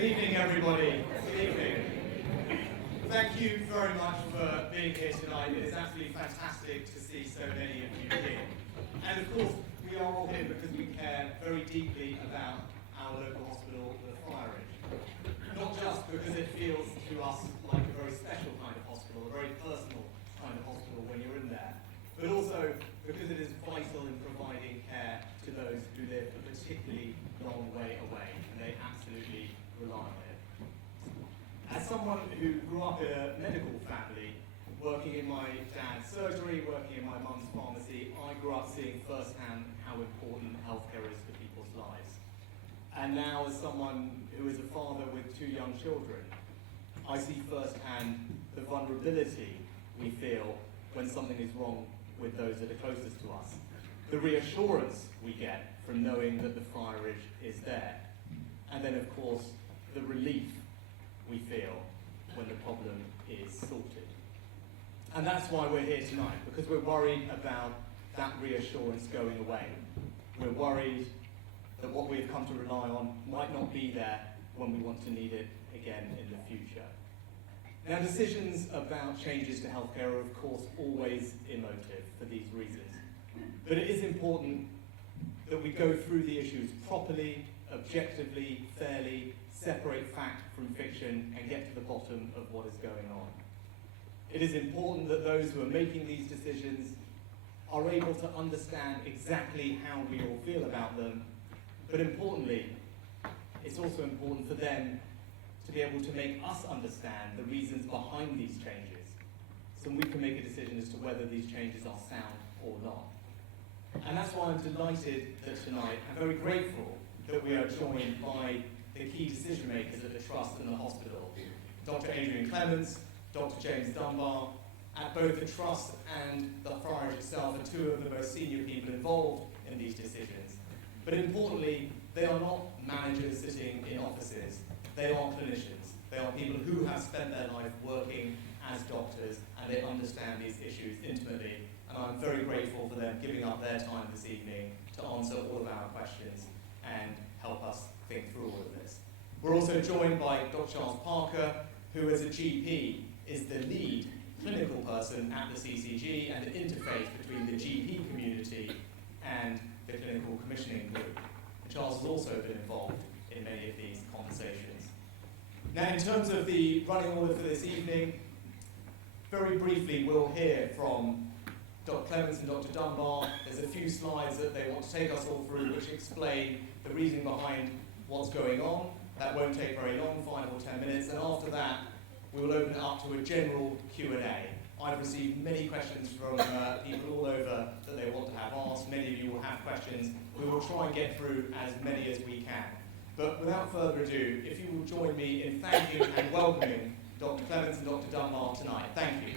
Good evening, everybody. Good evening. Thank you very much for being here tonight. It is absolutely fantastic to see so many of you here. And of course, we are all here because we care very deeply about our local hospital, the Friarage. Not just because it feels to us like a very special kind of hospital, a very personal kind of hospital when you're in there, but also because it is vital in providing care to those who live a particularly long way away, and they absolutely rely on it. As someone who grew up in a medical family, working in my dad's surgery, working in my mum's pharmacy, I grew up seeing firsthand how important healthcare is for people's lives. And now as someone who is a father with 2 young children, I see firsthand the vulnerability we feel when something is wrong with those that are closest to us. The reassurance we get from knowing that the Friarage is there. And then, of course, the relief we feel when the problem is sorted. And that's why we're here tonight, because we're worried about that reassurance going away. We're worried that what we've come to rely on might not be there when we want to need it again in the future. Now, decisions about changes to healthcare are, of course, always emotive for these reasons. But it is important that we go through the issues properly, objectively, fairly, separate fact from fiction, and get to the bottom of what is going on. It is important that those who are making these decisions are able to understand exactly how we all feel about them, but importantly, it's also important for them to be able to make us understand the reasons behind these changes, so we can make a decision as to whether these changes are sound or not. And that's why I'm delighted that tonight, I'm very grateful that we are joined by the key decision makers at the Trust and the hospital. Dr. Adrian Clements, Dr. James Dunbar, at both the Trust and the Friarage itself are 2 of the most senior people involved in these decisions. But importantly, they are not managers sitting in offices. They are clinicians. They are people who have spent their life working as doctors, and they understand these issues intimately. And I'm very grateful for them giving up their time this evening to answer all of our questions and help us think through all of this. We're also joined by Dr. Charles Parker, who as a GP is the lead clinical person at the CCG and the interface between the GP community and the clinical commissioning group. Charles has also been involved in many of these conversations. Now, in terms of the running order for this evening, very briefly we'll hear from Dr. Clements and Dr. Dunbar. There's a few slides that they want to take us all through which explain the reason behind what's going on. That won't take very long, 5 or 10 minutes, and after that we will open it up to a general Q&A. I've received many questions from people all over that they want to have asked. Many of you will have questions. We will try and get through as many as we can. But without further ado, if you will join me in thanking and welcoming Dr. Clements and Dr. Dunbar tonight. Thank you.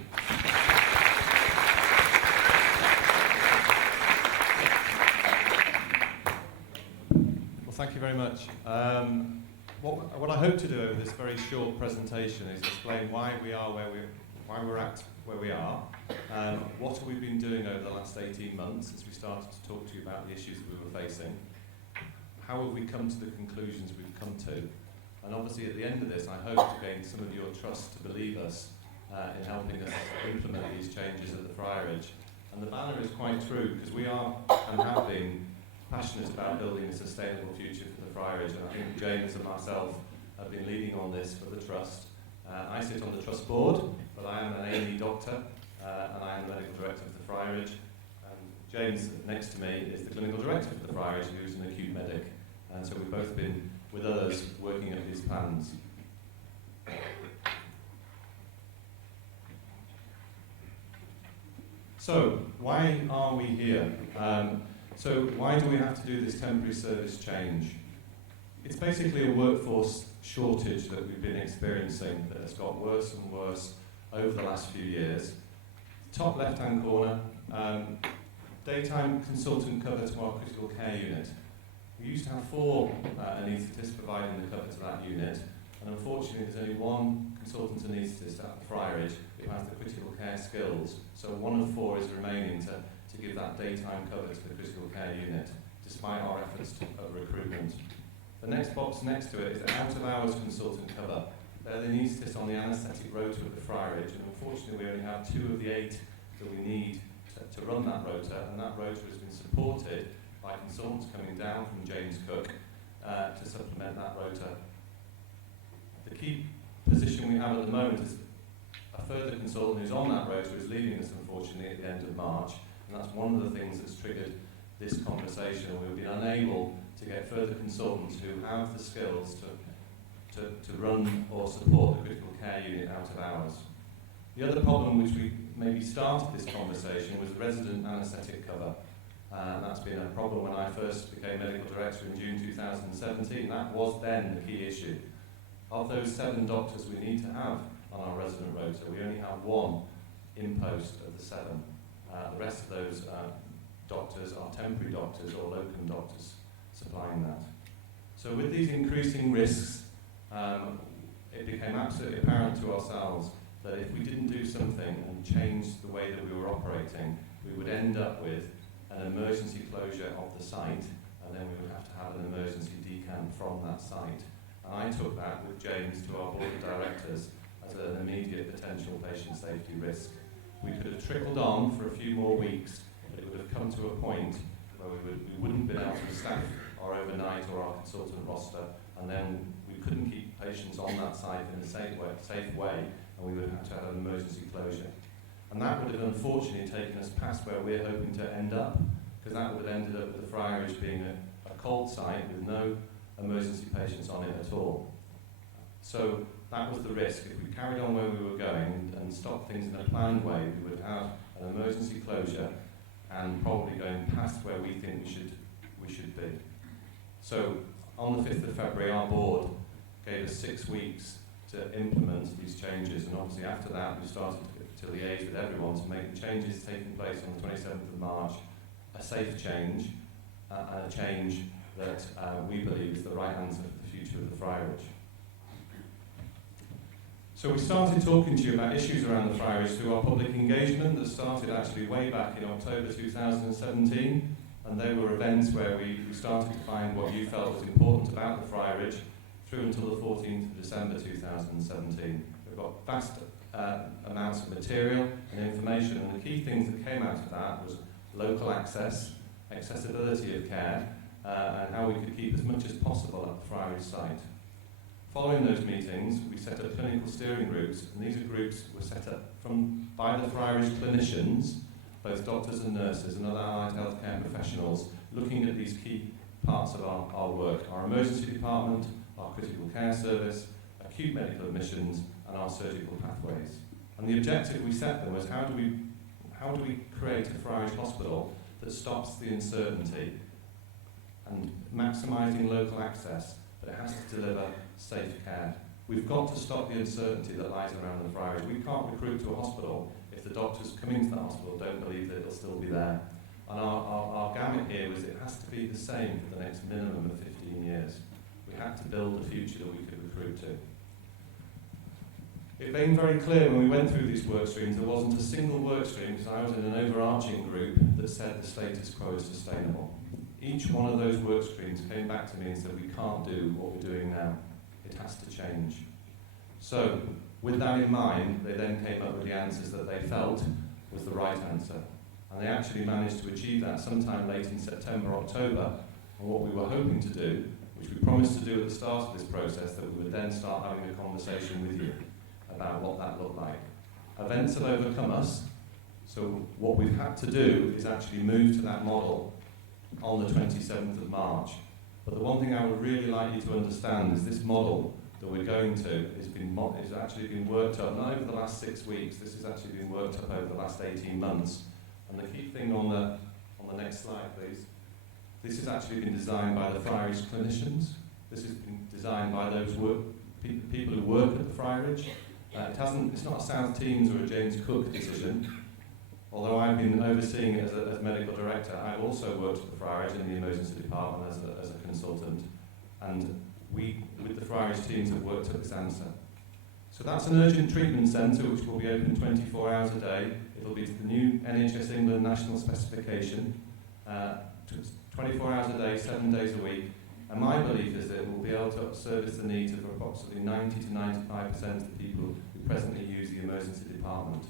Well, thank you very much. What I hope to do over this very short presentation is explain why we are where we're at where we are, what have we been doing over the last 18 months since we started to talk to you about the issues that we were facing, how have we come to the conclusions we've come to, and obviously at the end of this I hope to gain some of your trust to believe us in helping us implement these changes at the Friarage. And the banner is quite true, because we are and have been passionate about building a sustainable future for the Friarage, and I think James and myself have been leading on this for the Trust. I sit on the Trust board, but I am an A&E doctor, and I am the medical director of the Friarage. And James, next to me, is the clinical director of the Friarage, who's an acute medic, and so we've both been with others working at these plans. So, why are we here? So why do we have to do this temporary service change? It's basically a workforce shortage that we've been experiencing that has got worse and worse over the last few years. Top left-hand corner, daytime consultant cover to our critical care unit. We used to have 4 anaesthetists providing the cover to that unit, and unfortunately there's only 1 consultant anaesthetist at the Friarage who has the critical care skills. So 1 of 4 is remaining to give that daytime cover to the critical care unit, despite our efforts of recruitment. The next box next to it is out-of-hours consultant cover. They're the anaesthetists on the anaesthetic rota at the Friarage, and unfortunately we only have 2 of the 8 that we need to run that rota, and that rota has been supported by consultants coming down from James Cook to supplement that rota. The key position we have at the moment is a further consultant who's on that rota is leaving us unfortunately at the end of March, and that's one of the things that's triggered this conversation. We've been unable to get further consultants who have the skills to run or support the critical care unit out of hours. The other problem which we maybe started this conversation was resident anaesthetic cover. That's been a problem when I first became medical director in June 2017. That was then the key issue. Of those 7 doctors we need to have on our resident rota, we only have 1 in post of the 7. The rest of those doctors are temporary doctors or locum doctors supplying that. So with these increasing risks, it became absolutely apparent to ourselves that if we didn't do something and change the way that we were operating, we would end up with an emergency closure of the site, and then we would have to have an emergency decant from that site. And I took that with James to our board of directors as an immediate potential patient safety risk. We could have trickled on for a few more weeks, but it would have come to a point where we wouldn't have been able to staff our overnight or our consultant roster, and then we couldn't keep patients on that site in a safe way, and we would have to have an emergency closure. And that would have unfortunately taken us past where we're hoping to end up, because that would have ended up with the Friarage being a cold site with no emergency patients on it at all. So that was the risk. If we carried on where we were going and stopped things in a planned way, we would have an emergency closure and probably going past where we think we should be. So on the 5th of February, our board gave us 6 weeks to implement these changes, and obviously after that we started to liaise with everyone to make the changes taking place on the 27th of March a safe change, and a change that we believe is the right answer for the future of the Friarage. So we started talking to you about issues around the Friarage through our public engagement that started actually way back in October 2017, and they were events where we started to find what you felt was important about the Friarage through until the 14th of December 2017. We've got vast amounts of material and information, and the key things that came out of that was local access, accessibility of care, and how we could keep as much as possible at the Friarage site. Following those meetings, we set up clinical steering groups, and these groups were set up by the Friarage clinicians, both doctors and nurses and other allied healthcare professionals, looking at these key parts of our work: our emergency department, our critical care service, acute medical admissions, and our surgical pathways. And the objective we set them was how do we create a Friarage Hospital that stops the uncertainty and maximising local access, but it has to deliver safe care. We've got to stop the uncertainty that lies around the Friarage. We can't recruit to a hospital if the doctors coming to the hospital don't believe that it'll still be there. And our gamut here was it has to be the same for the next minimum of 15 years. We had to build a future that we could recruit to. It became very clear when we went through these work streams there wasn't a single work stream, because I was in an overarching group, that said the status quo is sustainable. Each one of those work streams came back to me and said we can't do what we're doing now. It has to change. So, with that in mind, they then came up with the answers that they felt was the right answer. And they actually managed to achieve that sometime late in September, October. And what we were hoping to do, which we promised to do at the start of this process, that we would then start having a conversation with you about what that looked like. Events have overcome us, so what we've had to do is actually move to that model on the 27th of March. But the one thing I would really like you to understand is this model that we're going to is actually been worked up, not over the last 6 weeks, this has actually been worked up over the last 18 months. And the key thing on the next slide, please. This has actually been designed by the Friarage clinicians. This has been designed by those people who work at the Friarage. It's not a South Teams or a James Cook decision. Although I've been overseeing it as medical director, I've also worked at the Friarage in the emergency department as a consultant. And we, with the Friarage teams, have worked at this answer. So that's an urgent treatment centre which will be open 24 hours a day. It'll be to the new NHS England national specification, 24 hours a day, 7 days a week, And my belief is that it will be able to service the needs of approximately 90 to 95% of the people who presently use the emergency department.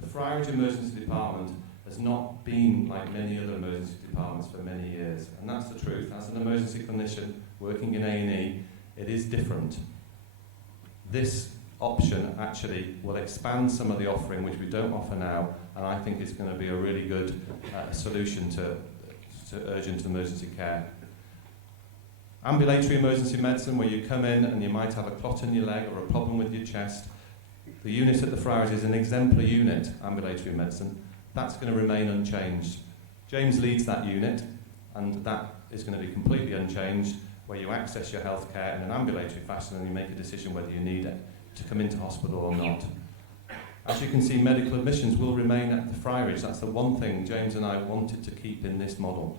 The Friarage Emergency Department has not been like many other emergency departments for many years, and that's the truth. As an emergency clinician working in A&E, it is different. This option actually will expand some of the offering which we don't offer now, and I think it's going to be a really good solution to urgent emergency care. Ambulatory emergency medicine, where you come in and you might have a clot in your leg or a problem with your chest. The unit at the Friarage is an exemplar unit, ambulatory medicine. That's going to remain unchanged. James leads that unit, and that is going to be completely unchanged, where you access your health care in an ambulatory fashion and you make a decision whether you need it to come into hospital or not. As you can see, medical admissions will remain at the Friarage. That's the one thing James and I wanted to keep in this model.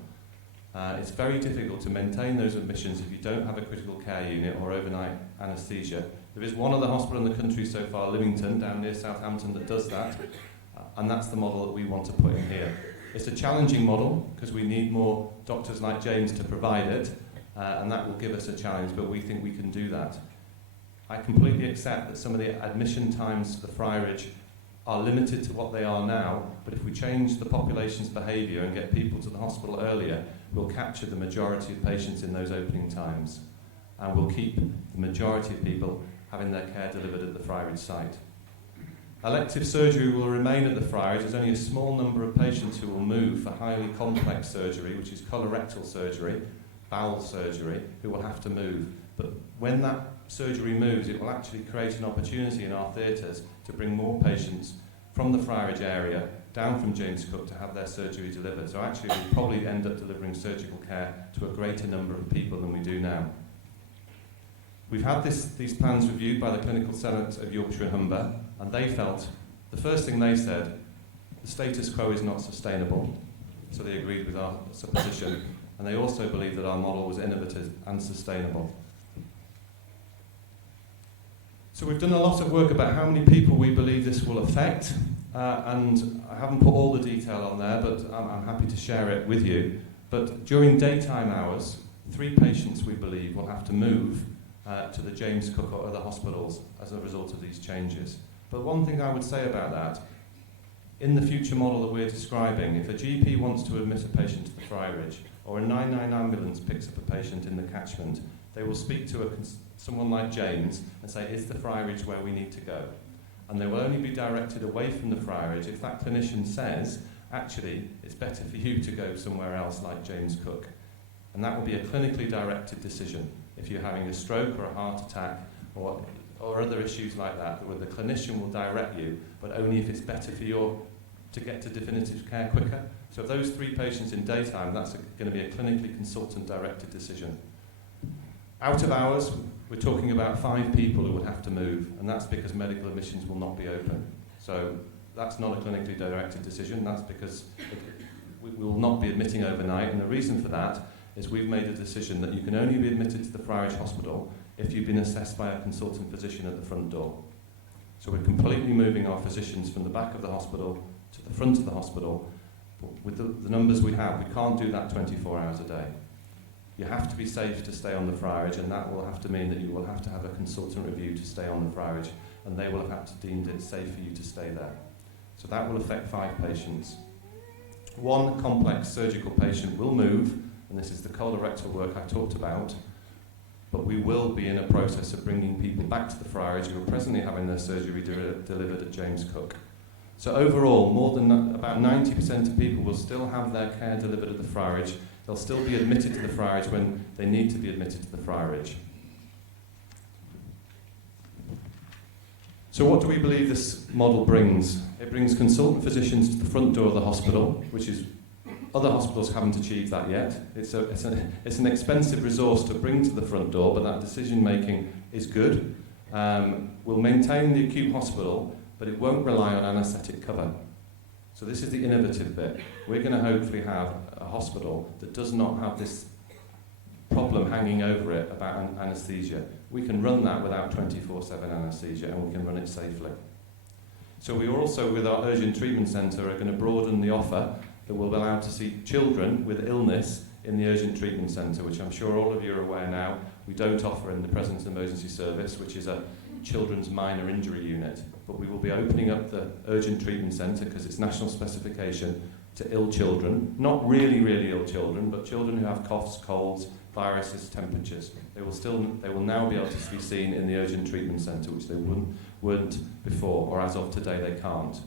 It's very difficult to maintain those admissions if you don't have a critical care unit or overnight anaesthesia. There is one other hospital in the country so far, Lymington, down near Southampton, that does that, and that's the model that we want to put in here. It's a challenging model because we need more doctors like James to provide it, and that will give us a challenge, but we think we can do that. I completely accept that some of the admission times to the Friarage are limited to what they are now, but if we change the population's behaviour and get people to the hospital earlier, we'll capture the majority of patients in those opening times, and we'll keep the majority of people having their care delivered at the Friarage site. Elective surgery will remain at the Friarage. There's only a small number of patients who will move for highly complex surgery, which is colorectal surgery, bowel surgery, who will have to move. But when that surgery moves, it will actually create an opportunity in our theatres to bring more patients from the Friarage area down from James Cook to have their surgery delivered. So actually we'll probably end up delivering surgical care to a greater number of people than we do now. We've had these plans reviewed by the Clinical Senate of Yorkshire and Humber, and they felt, the first thing they said, the status quo is not sustainable, so they agreed with our supposition, and they also believed that our model was innovative and sustainable. So we've done a lot of work about how many people we believe this will affect, and I haven't put all the detail on there, but I'm happy to share it with you. But during daytime hours, 3 patients we believe will have to move to the James Cook or other hospitals as a result of these changes. But one thing I would say about that, in the future model that we're describing, if a GP wants to admit a patient to the Friarage, or a 99 ambulance picks up a patient in the catchment, they will speak to someone like James and say, is the Friarage where we need to go? And they will only be directed away from the Friarage if that clinician says, actually, it's better for you to go somewhere else like James Cook. And that will be a clinically directed decision. If you're having a stroke or a heart attack or other issues like that, where the clinician will direct you, but only if it's better for you to get to definitive care quicker. So if those 3 patients in daytime, that's going to be a clinically consultant-directed decision. Out of hours, we're talking about 5 people who would have to move, and that's because medical admissions will not be open. So that's not a clinically directed decision, that's because we will not be admitting overnight, and the reason for that is we've made a decision that you can only be admitted to the Friarage Hospital if you've been assessed by a consultant physician at the front door. So we're completely moving our physicians from the back of the hospital to the front of the hospital. But with the numbers we have, we can't do that 24 hours a day. You have to be safe to stay on the Friarage, and that will have to mean that you will have to have a consultant review to stay on the Friarage, and they will have had to deem it safe for you to stay there. So that will affect 5 patients. 1 complex surgical patient will move, and this is the colorectal work I talked about, but we will be in a process of bringing people back to the Friarage who are presently having their surgery delivered at James Cook. So overall, more than about 90% of people will still have their care delivered at the Friarage. They'll still be admitted to the Friarage when they need to be admitted to the Friarage. So what do we believe this model brings? It brings consultant physicians to the front door of the hospital, which is other hospitals haven't achieved that yet. It's an expensive resource to bring to the front door, but that decision making is good. We'll maintain the acute hospital, but it won't rely on anaesthetic cover. So this is the innovative bit. We're going to hopefully have a hospital that does not have this problem hanging over it about anaesthesia. We can run that without 24/7 anaesthesia, and we can run it safely. So we also, with our urgent treatment centre, are going to broaden the offer that will allow to see children with illness in the urgent treatment centre, which I'm sure all of you are aware now, we don't offer in the present emergency service, which is a children's minor injury unit. But we will be opening up the urgent treatment centre, because it's national specification, to ill children, not really, really ill children, but children who have coughs, colds, viruses, temperatures. They will now be able to be seen in the urgent treatment centre, which they weren't before, or as of today they can't.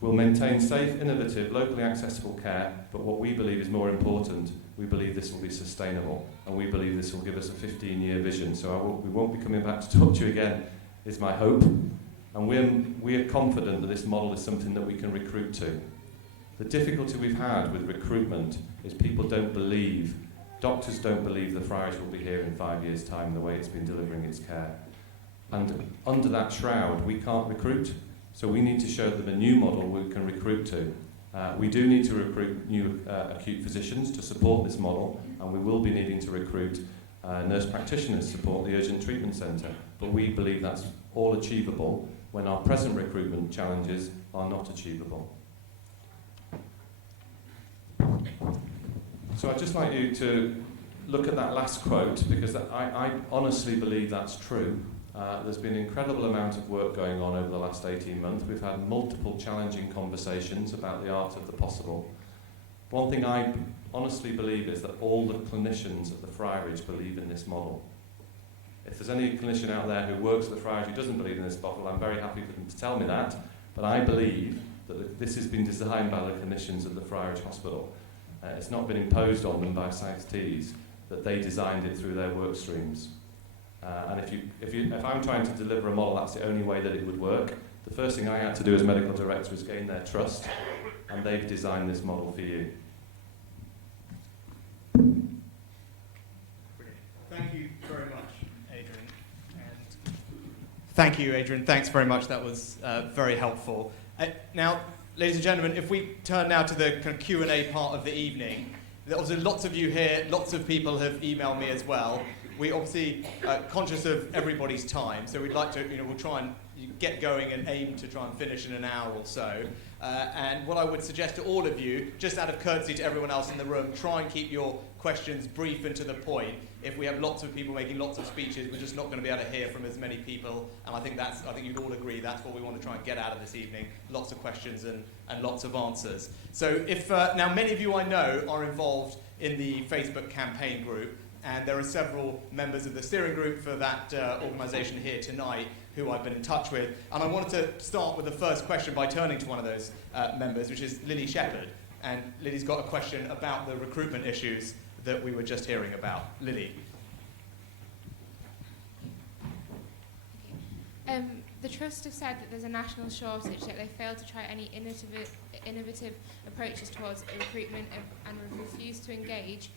We'll maintain safe, innovative, locally accessible care, but what we believe is more important, we believe this will be sustainable, and we believe this will give us a 15-year vision. So we won't be coming back to talk to you again, is my hope. And we are confident that this model is something that we can recruit to. The difficulty we've had with recruitment is people don't believe, doctors don't believe the Friarage will be here in 5 years' time the way it's been delivering its care. And under that shroud, we can't recruit. So we need to show them a new model we can recruit to. We do need to recruit new acute physicians to support this model, and we will be needing to recruit nurse practitioners to support the urgent treatment centre. But we believe that's all achievable when our present recruitment challenges are not achievable. So I'd just like you to look at that last quote, because I honestly believe that's true. There's been an incredible amount of work going on over the last 18 months. We've had multiple challenging conversations about the art of the possible. One thing I honestly believe is that all the clinicians at the Friarage believe in this model. If there's any clinician out there who works at the Friarage who doesn't believe in this model, I'm very happy for them to tell me that, but I believe that this has been designed by the clinicians at the Friarage Hospital. It's not been imposed on them by CITES, that they designed it through their work streams. And if I'm trying to deliver a model, that's the only way that it would work. The first thing I had to do as medical director is gain their trust, and they've designed this model for you. Brilliant. Thank you very much, Adrian. And thank you, Adrian. Thanks very much. That was very helpful. Now, ladies and gentlemen, if we turn now to the kind of Q&A part of the evening, there are lots of you here, lots of people have emailed me as well. We obviously conscious of everybody's time, so we'd like to, we'll try and get going and aim to try and finish in an hour or so. And what I would suggest to all of you, just out of courtesy to everyone else in the room, try and keep your questions brief and to the point. If we have lots of people making lots of speeches, we're just not going to be able to hear from as many people. And I think you'd all agree that's what we want to try and get out of this evening. Lots of questions and lots of answers. So if now many of you I know are involved in the Facebook campaign group, and there are several members of the steering group for that organisation here tonight who I've been in touch with. And I wanted to start with the first question by turning to one of those members, which is Lily Shepherd. And Lily's got a question about the recruitment issues that we were just hearing about. Lily. The Trust have said that there's a national shortage, yet they failed to try any innovative approaches towards recruitment and refused to engage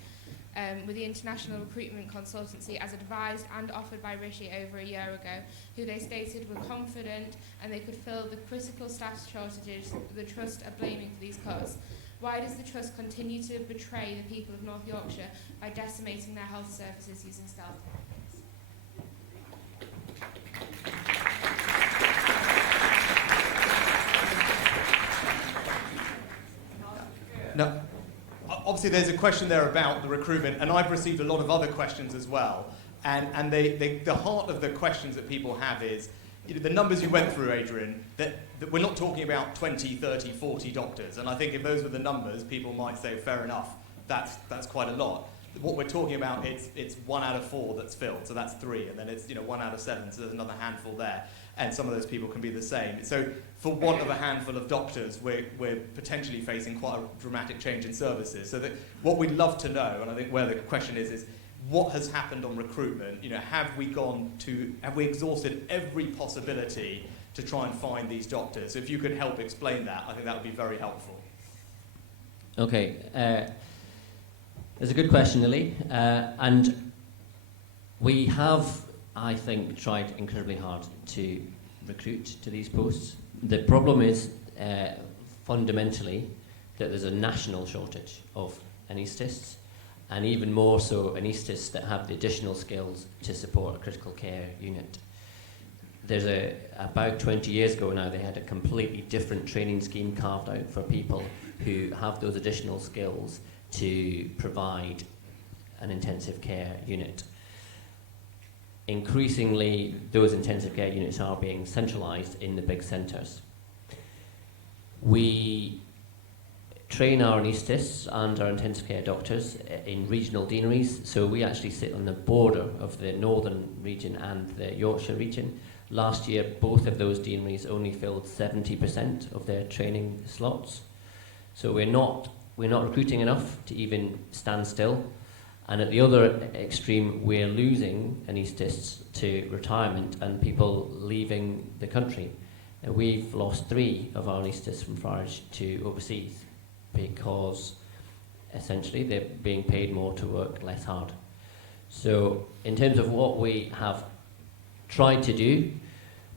with the International Recruitment Consultancy as advised and offered by Rishi over a year ago, who they stated were confident and they could fill the critical staff shortages the Trust are blaming for these cuts. Why does the Trust continue to betray the people of North Yorkshire by decimating their health services using stealth tactics? No. Obviously, there's a question there about the recruitment, and I've received a lot of other questions as well. And the heart of the questions that people have is, the numbers you went through, Adrian, that we're not talking about 20, 30, 40 doctors. And I think if those were the numbers, people might say, fair enough, that's quite a lot. What we're talking about, it's 1 out of 4 that's filled, so that's 3, and then it's 1 out of 7, so there's another handful there, and some of those people can be the same. So for want of a handful of doctors, we're potentially facing quite a dramatic change in services. So that what we'd love to know, and I think where the question is what has happened on recruitment? Have we exhausted every possibility to try and find these doctors? So if you could help explain that, I think that would be very helpful. Okay. It's a good question, Lily. And we have, I think, tried incredibly hard to recruit to these posts. The problem is, fundamentally, that there's a national shortage of anaesthetists, and even more so anaesthetists that have the additional skills to support a critical care unit. There's about 20 years ago now, they had a completely different training scheme carved out for people who have those additional skills to provide an intensive care unit. Increasingly, those intensive care units are being centralised in the big centres. We train our anaesthetists and our intensive care doctors in regional deaneries, so we actually sit on the border of the northern region and the Yorkshire region. Last year, both of those deaneries only filled 70% of their training slots. So we're not recruiting enough to even stand still. And at the other extreme, we're losing anaesthetists to retirement and people leaving the country. We've lost 3 of our anaesthetists from Friarage to overseas because essentially they're being paid more to work less hard. So in terms of what we have tried to do,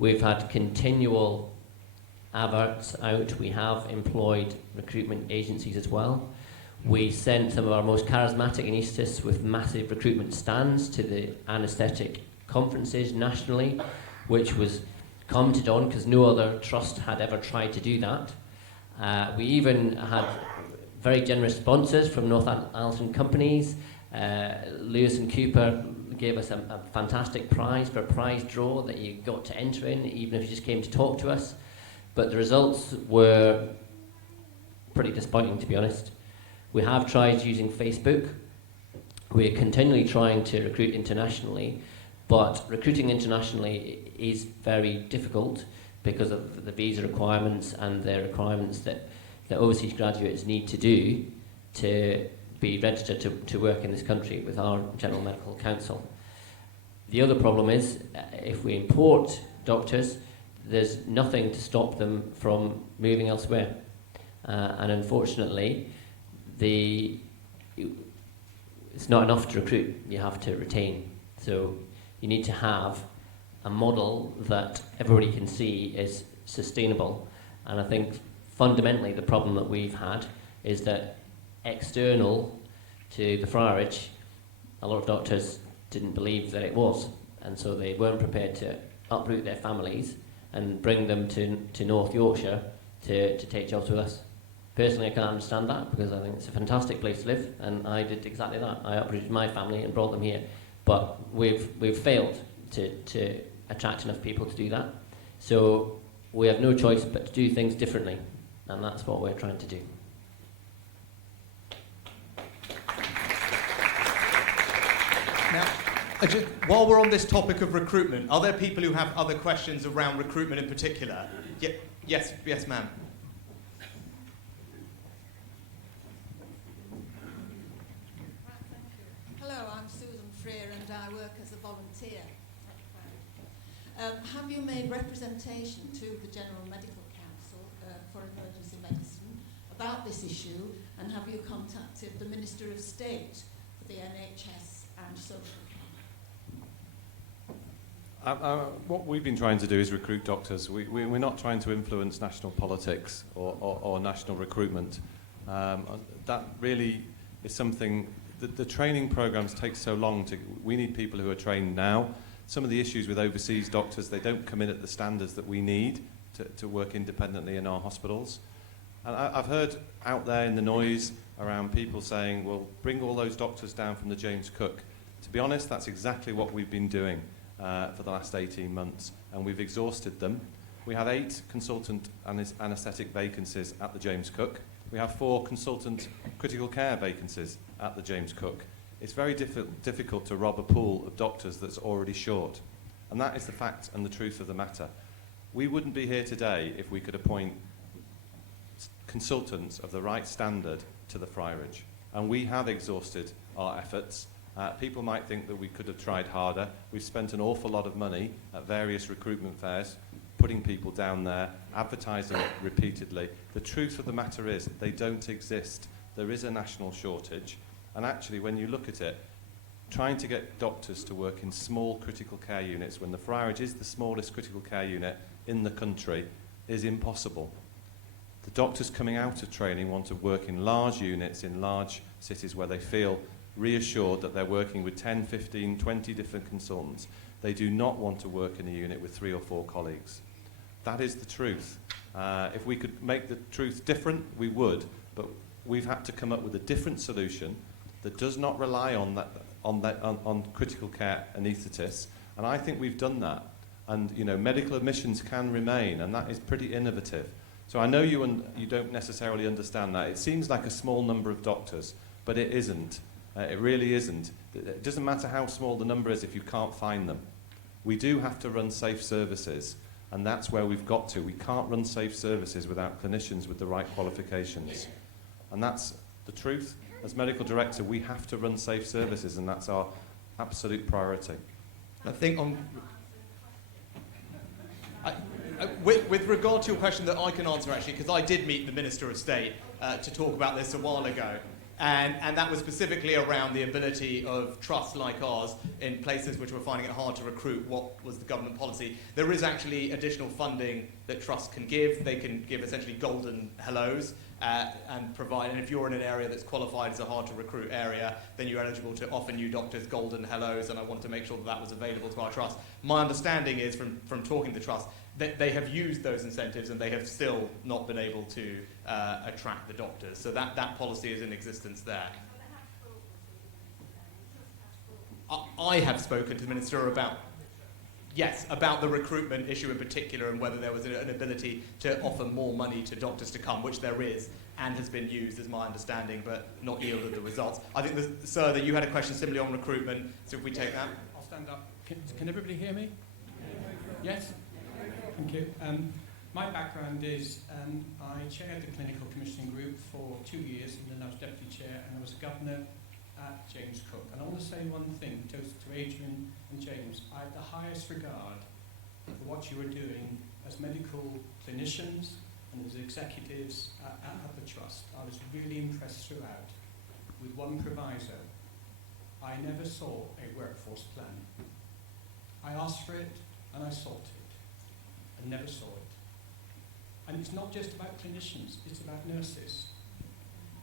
we've had continual adverts out. We have employed recruitment agencies as well. We sent some of our most charismatic anaesthetists with massive recruitment stands to the anaesthetic conferences nationally, which was commented on because no other trust had ever tried to do that. We even had very generous sponsors from Northallerton companies. Lewis and Cooper gave us a fantastic prize for a prize draw that you got to enter in, even if you just came to talk to us. But the results were pretty disappointing, to be honest. We have tried using Facebook. We're continually trying to recruit internationally, but recruiting internationally is very difficult because of the visa requirements and the requirements that overseas graduates need to do to be registered to work in this country with our General Medical Council. The other problem is, if we import doctors, there's nothing to stop them from moving elsewhere. And unfortunately, it's not enough to recruit, you have to retain. So you need to have a model that everybody can see is sustainable. And I think fundamentally the problem that we've had is that external to the Friarage, a lot of doctors didn't believe that it was, and so they weren't prepared to uproot their families and bring them to North Yorkshire to take jobs with us. Personally, I can't understand that because I think it's a fantastic place to live, and I did exactly that. I uprooted my family and brought them here, but we've failed to attract enough people to do that. So we have no choice but to do things differently, and that's what we're trying to do. Now, while we're on this topic of recruitment, are there people who have other questions around recruitment in particular? Yes, ma'am. Have you made representation to the General Medical Council for Emergency Medicine about this issue, and have you contacted the Minister of State for the NHS and social care? What we've been trying to do is recruit doctors. We're not trying to influence national politics or national recruitment. That really is something that the training programs take so long. We need people who are trained now. Some of the issues with overseas doctors, they don't come in at the standards that we need to work independently in our hospitals. And I've heard out there in the noise around people saying, well, bring all those doctors down from the James Cook. To be honest, that's exactly what we've been doing for the last 18 months, and we've exhausted them. We have 8 consultant anaesthetic vacancies at the James Cook. We have 4 consultant critical care vacancies at the James Cook. It's very difficult to rob a pool of doctors that's already short. And that is the fact and the truth of the matter. We wouldn't be here today if we could appoint consultants of the right standard to the Friarage. And we have exhausted our efforts. People might think that we could have tried harder. We've spent an awful lot of money at various recruitment fairs, putting people down there, advertising it repeatedly. The truth of the matter is they don't exist. There is a national shortage. And actually, when you look at it, trying to get doctors to work in small critical care units when the Friarage is the smallest critical care unit in the country is impossible. The doctors coming out of training want to work in large units in large cities where they feel reassured that they're working with 10, 15, 20 different consultants. They do not want to work in a unit with 3 or 4 colleagues. That is the truth. If we could make the truth different, we would, but we've had to come up with a different solution that does not rely on critical care anaesthetists, and I think we've done that. And medical admissions can remain, and that is pretty innovative. So I know you don't necessarily understand that. It seems like a small number of doctors, but it isn't. It really isn't. It doesn't matter how small the number is if you can't find them. We do have to run safe services, and that's where we've got to. We can't run safe services without clinicians with the right qualifications. And that's the truth. As medical director, we have to run safe services, and that's our absolute priority. I think with regard to your question that I can answer, actually, because I did meet the Minister of State to talk about this a while ago, and that was specifically around the ability of trusts like ours in places which were finding it hard to recruit. What was the government policy? There is actually additional funding that trusts can give. They can give essentially golden hellos and provide, and if you're in an area that's qualified as a hard to recruit area, then you're eligible to offer new doctors golden hellos, and I wanted to make sure that was available to our trust. My understanding is from talking to the trust that they have used those incentives and they have still not been able to attract the doctors. So that policy is in existence there. I have spoken to the Minister about the recruitment issue in particular, and whether there was an ability to offer more money to doctors to come, which there is, and has been used, is my understanding, but not yielded the results. I think, sir, that you had a question similarly on recruitment, so if we take that. I'll stand up. Can everybody hear me? Yes? Thank you. My background is I chaired the clinical commissioning group for 2 years, and then I was deputy chair, and I was governor at James Cook. And I want to say one thing to Adrian and James. I have the highest regard for what you are doing as medical clinicians and as executives at the trust. I was really impressed throughout, with one proviso. I never saw a workforce plan. I asked for it and I sought it and never saw it. And it's not just about clinicians, it's about nurses.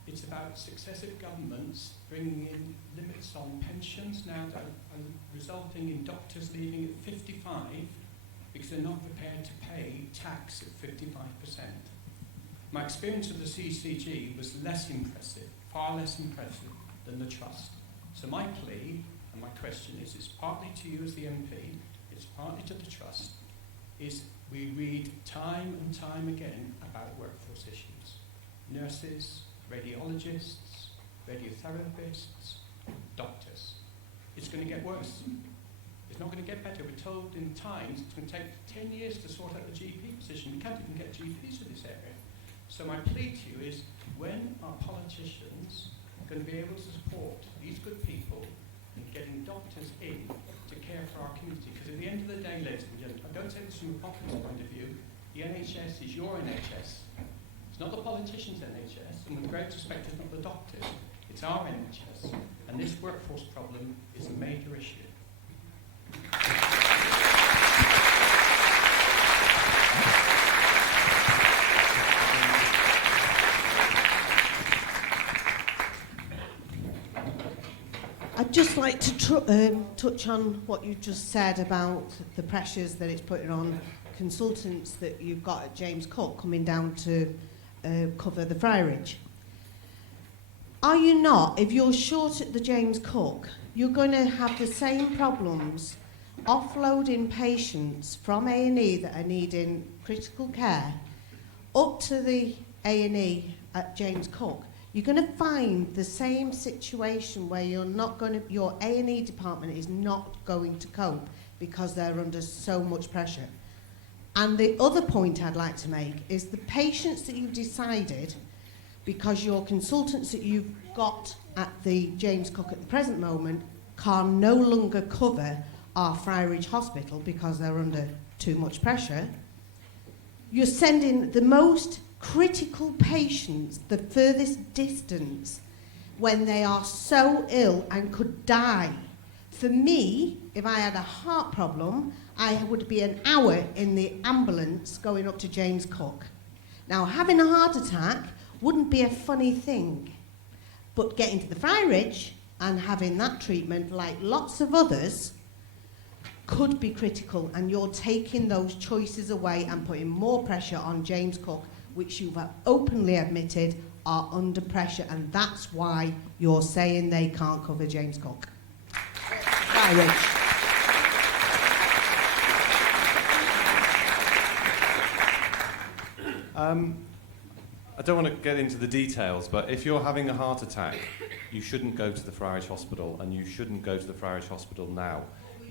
It's about successive governments bringing in limits on pensions now that are resulting in doctors leaving at 55 because they're not prepared to pay tax at 55%. My experience of the CCG was less impressive, far less impressive than the trust. So my plea and my question is, it's partly to you as the MP, it's partly to the trust, is we read time and time again about workforce issues. Nurses, radiologists, radiotherapists, doctors. It's going to get worse. It's not going to get better. We're told in Times it's going to take 10 years to sort out the GP position. You can't even get GPs for this area. So my plea to you is, when are politicians going to be able to support these good people in getting doctors in to care for our community? Because at the end of the day, ladies and gentlemen, I don't say this from a populist point of view, the NHS is your NHS. It's not the politicians' NHS, and with great respect, it's not the doctors. It's our NHS. And this workforce problem is a major issue. I'd just like to touch on what you just said about the pressures that it's putting on consultants that you've got at James Cook coming down to cover the Friarage. Are you not, if you're short at the James Cook, you're going to have the same problems offloading patients from A&E that are needing critical care up to the A&E at James Cook? You're going to find the same situation where your A&E department is not going to cope because they're under so much pressure. And the other point I'd like to make is the patients that you've decided, because your consultants that you've got at the James Cook at the present moment can no longer cover our Friarage Hospital because they're under too much pressure. You're sending the most critical patients the furthest distance when they are so ill and could die. For me, if I had a heart problem, I would be an hour in the ambulance going up to James Cook. Now, having a heart attack wouldn't be a funny thing, but getting to the Friarage and having that treatment, like lots of others, could be critical, and you're taking those choices away and putting more pressure on James Cook, which you've openly admitted are under pressure, and that's why you're saying they can't cover James Cook. Friarage. I don't want to get into the details, but if you're having a heart attack, you shouldn't go to the Friarage Hospital, and you shouldn't go to the Friarage Hospital now.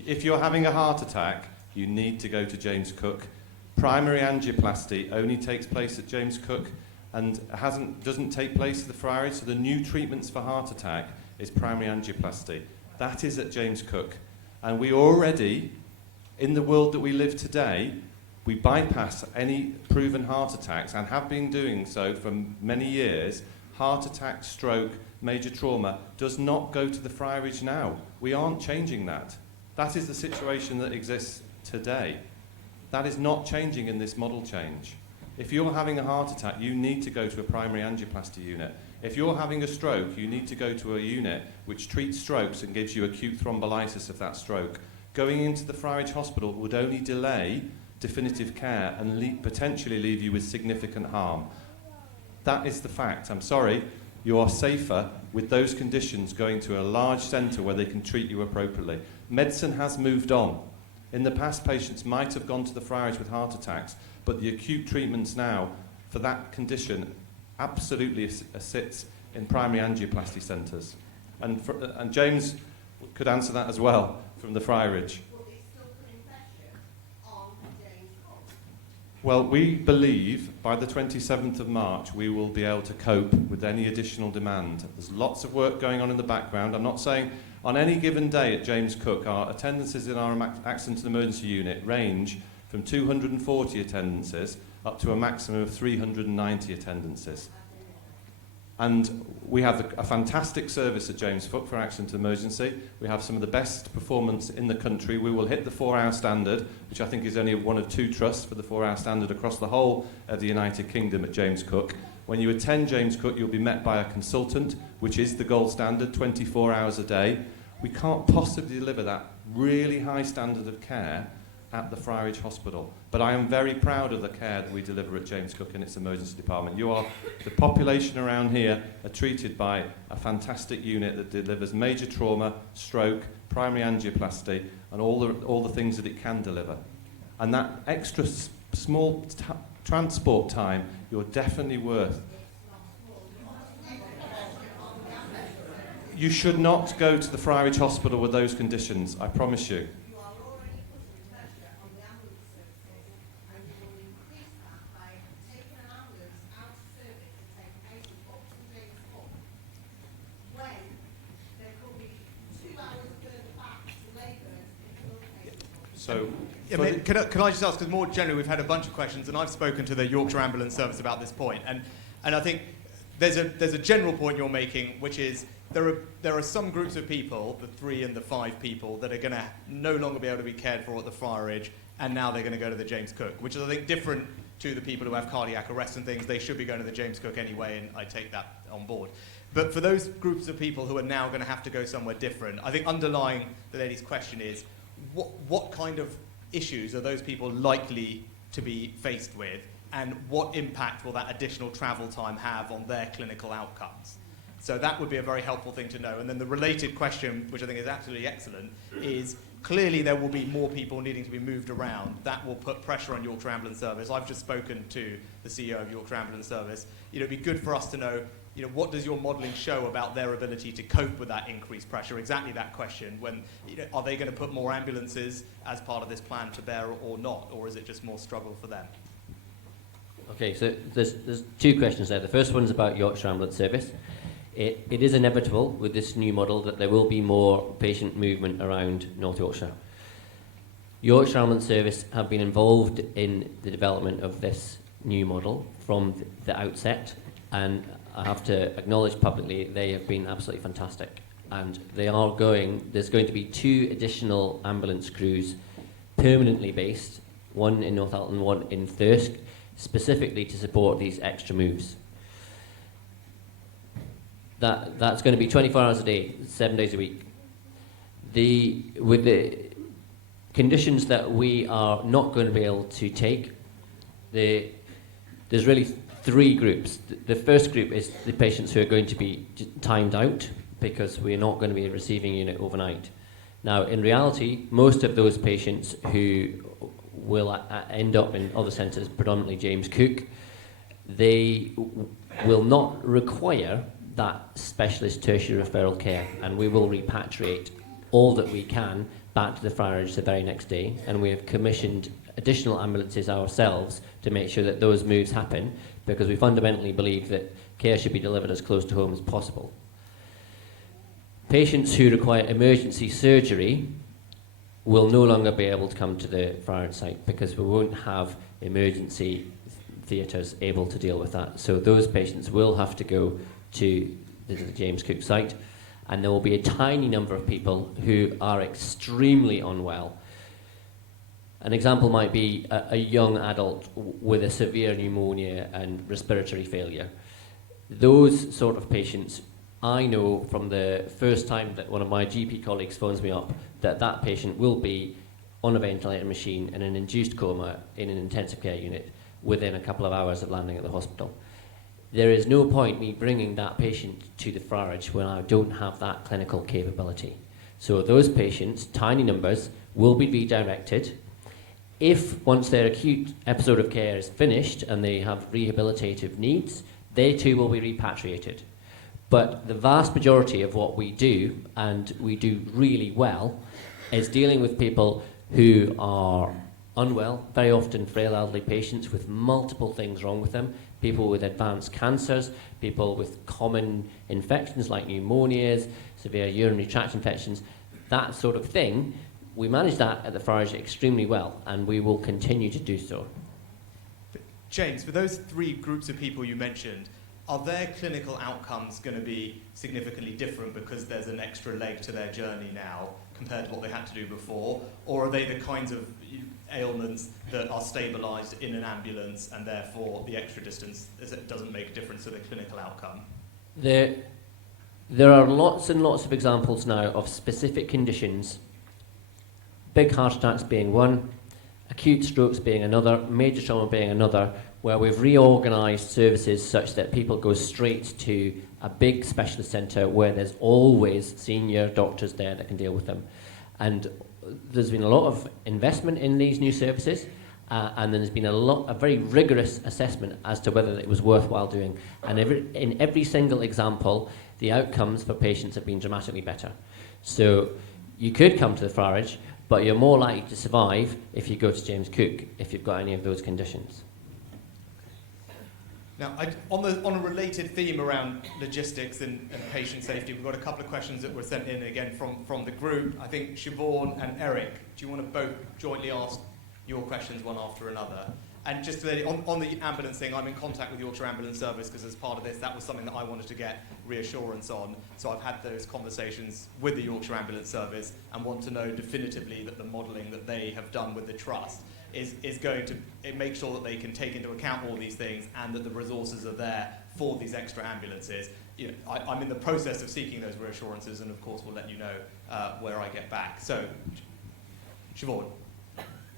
If you're having a heart attack, you need to go to James Cook. Primary angioplasty only takes place at James Cook and doesn't take place at the Friarage, so the new treatments for heart attack is primary angioplasty. That is at James Cook. And we already, in the world that we live today, we bypass any proven heart attacks and have been doing so for many years. Heart attack, stroke, major trauma does not go to the Friarage now. We aren't changing that. That is the situation that exists today. That is not changing in this model change. If you're having a heart attack, you need to go to a primary angioplasty unit. If you're having a stroke, you need to go to a unit which treats strokes and gives you acute thrombolysis of that stroke. Going into the Friarage Hospital would only delay definitive care and potentially leave you with significant harm. That is the fact. I'm sorry, you are safer with those conditions going to a large centre where they can treat you appropriately. Medicine has moved on. In the past, patients might have gone to the Friarage with heart attacks, but the acute treatments now for that condition absolutely sits in primary angioplasty centres. And James could answer that as well from the Friarage. Well, we believe by the 27th of March we will be able to cope with any additional demand. There's lots of work going on in the background. I'm not saying on any given day at James Cook, our attendances in our accident and emergency unit range from 240 attendances up to a maximum of 390 attendances. And we have a fantastic service at James Cook for accident and emergency. We have some of the best performance in the country. We will hit the 4-hour standard, which I think is only one of 2 trusts for the 4-hour standard across the whole of the United Kingdom at James Cook. When you attend James Cook, you'll be met by a consultant, which is the gold standard, 24 hours a day. We can't possibly deliver that really high standard of care at the Friarage Hospital. But I am very proud of the care that we deliver at James Cook in its emergency department. The population around here are treated by a fantastic unit that delivers major trauma, stroke, primary angioplasty, and all the things that it can deliver. And that extra small transport time, you're definitely worth. You should not go to the Friarage Hospital with those conditions, I promise you. So, can I just ask, because more generally we've had a bunch of questions, and I've spoken to the Yorkshire Ambulance Service about this point, and I think there's a general point you're making, which is there are some groups of people, the 3 and the 5 people, that are going to no longer be able to be cared for at the Friarage, and now they're going to go to the James Cook, which is, I think, different to the people who have cardiac arrest and things. They should be going to the James Cook anyway, and I take that on board. But for those groups of people who are now going to have to go somewhere different, I think underlying the lady's question is, what kind of issues are those people likely to be faced with, and what impact will that additional travel time have on their clinical outcomes? So that would be a very helpful thing to know. And then the related question, which I think is absolutely excellent, is clearly there will be more people needing to be moved around. That will put pressure on Yorkshire Ambulance Service. I've just spoken to the CEO of Yorkshire Ambulance Service. It'd be good for us to know, what does your modelling show about their ability to cope with that increased pressure? Exactly that question. When, are they going to put more ambulances as part of this plan to bear or not? Or is it just more struggle for them? Okay, so there's 2 questions there. The first one is about Yorkshire Ambulance Service. It is inevitable with this new model that there will be more patient movement around North Yorkshire. Yorkshire Ambulance Service have been involved in the development of this new model from the outset, and I have to acknowledge publicly they have been absolutely fantastic. And there's going to be 2 additional ambulance crews permanently based, one in Northallerton, one in Thirsk, specifically to support these extra moves. That's going to be 24 hours a day, 7 days a week. With the conditions that we are not going to be able to take, there's really three groups. The first group is the patients who are going to be timed out because we're not going to be a receiving unit overnight. Now, in reality, most of those patients who will end up in other centres, predominantly James Cook, they will not require that specialist tertiary referral care, and we will repatriate all that we can back to the Friarage the very next day, and we have commissioned additional ambulances ourselves to make sure that those moves happen, because we fundamentally believe that care should be delivered as close to home as possible. Patients who require emergency surgery will no longer be able to come to the Friarage site because we won't have emergency theatres able to deal with that. So those patients will have to go to the James Cook site, and there will be a tiny number of people who are extremely unwell. An example might be a young adult with a severe pneumonia and respiratory failure. Those sort of patients, I know from the first time that one of my GP colleagues phones me up that that patient will be on a ventilator machine in an induced coma in an intensive care unit within a couple of hours of landing at the hospital. There is no point me bringing that patient to the Friarage when I don't have that clinical capability. So those patients, tiny numbers, will be redirected. If, once their acute episode of care is finished and they have rehabilitative needs, they too will be repatriated. But the vast majority of what we do, and we do really well, is dealing with people who are unwell, very often frail elderly patients with multiple things wrong with them, people with advanced cancers, people with common infections like pneumonias, severe urinary tract infections, that sort of thing. We manage that at the Friarage extremely well, and we will continue to do so. James, for those three groups of people you mentioned, are their clinical outcomes going to be significantly different because there's an extra leg to their journey now compared to what they had to do before? Or are they the kinds of ailments that are stabilised in an ambulance and therefore the extra distance doesn't make a difference to the clinical outcome? There are lots and lots of examples now of specific conditions, big heart attacks being one, acute strokes being another, major trauma being another, where we've reorganised services such that people go straight to a big specialist centre where there's always senior doctors there that can deal with them. And there's been a lot of investment in these new services, and there's been a very rigorous assessment as to whether it was worthwhile doing. And in every single example, the outcomes for patients have been dramatically better. So you could come to the Friarage, but you're more likely to survive if you go to James Cook if you've got any of those conditions. Now, on a related theme around logistics and patient safety, we've got a couple of questions that were sent in again from the group. I think Siobhan and Eric, do you want to both jointly ask your questions one after another? And just on the ambulance thing, I'm in contact with Yorkshire Ambulance Service because as part of this, that was something that I wanted to get reassurance on. So I've had those conversations with the Yorkshire Ambulance Service and want to know definitively that the modelling that they have done with the trust is going to make sure that they can take into account all these things and that the resources are there for these extra ambulances. You know, I'm in the process of seeking those reassurances, and of course we'll let you know where I get back. So, Siobhan.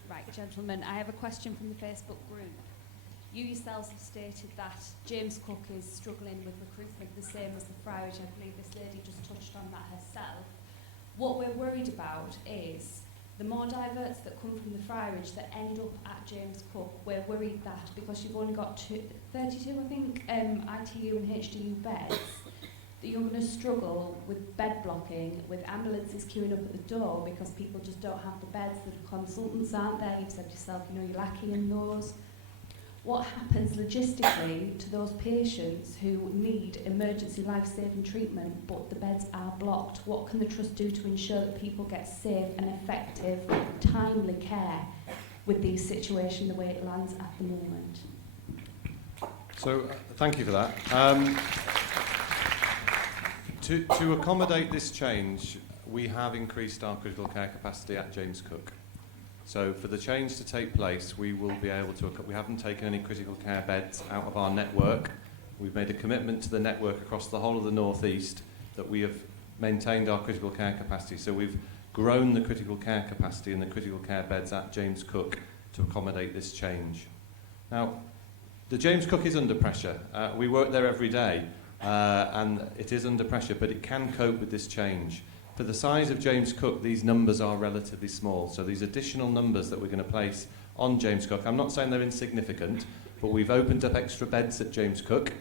Right, gentlemen, I have a question from the Facebook group. You yourselves have stated that James Cook is struggling with recruitment, the same as the Friarage. I believe this lady just touched on that herself. What we're worried about is the more diverts that come from the Friarage that end up at James Cook. We're worried that because you've only got 32, I think, ITU and HDU beds, that you're going to struggle with bed blocking, with ambulances queuing up at the door because people just don't have the beds. The consultants aren't there. You've said yourself, you know, you're lacking in those. What happens logistically to those patients who need emergency life-saving treatment but the beds are blocked? What can the Trust do to ensure that people get safe and effective, timely care with these situations the way it lands at the moment? So, thank you for that. To accommodate this change, we have increased our critical care capacity at James Cook. So for the change to take place, we will be able to, we haven't taken any critical care beds out of our network. We've made a commitment to the network across the whole of the North East that we have maintained our critical care capacity. So we've grown the critical care capacity and the critical care beds at James Cook to accommodate this change. Now, The James Cook is under pressure. We work there every day, and it is under pressure, but it can cope with this change. For the size of James Cook, these numbers are relatively small. So these additional numbers that we're going to place on James Cook, I'm not saying they're insignificant, but we've opened up extra beds at James Cook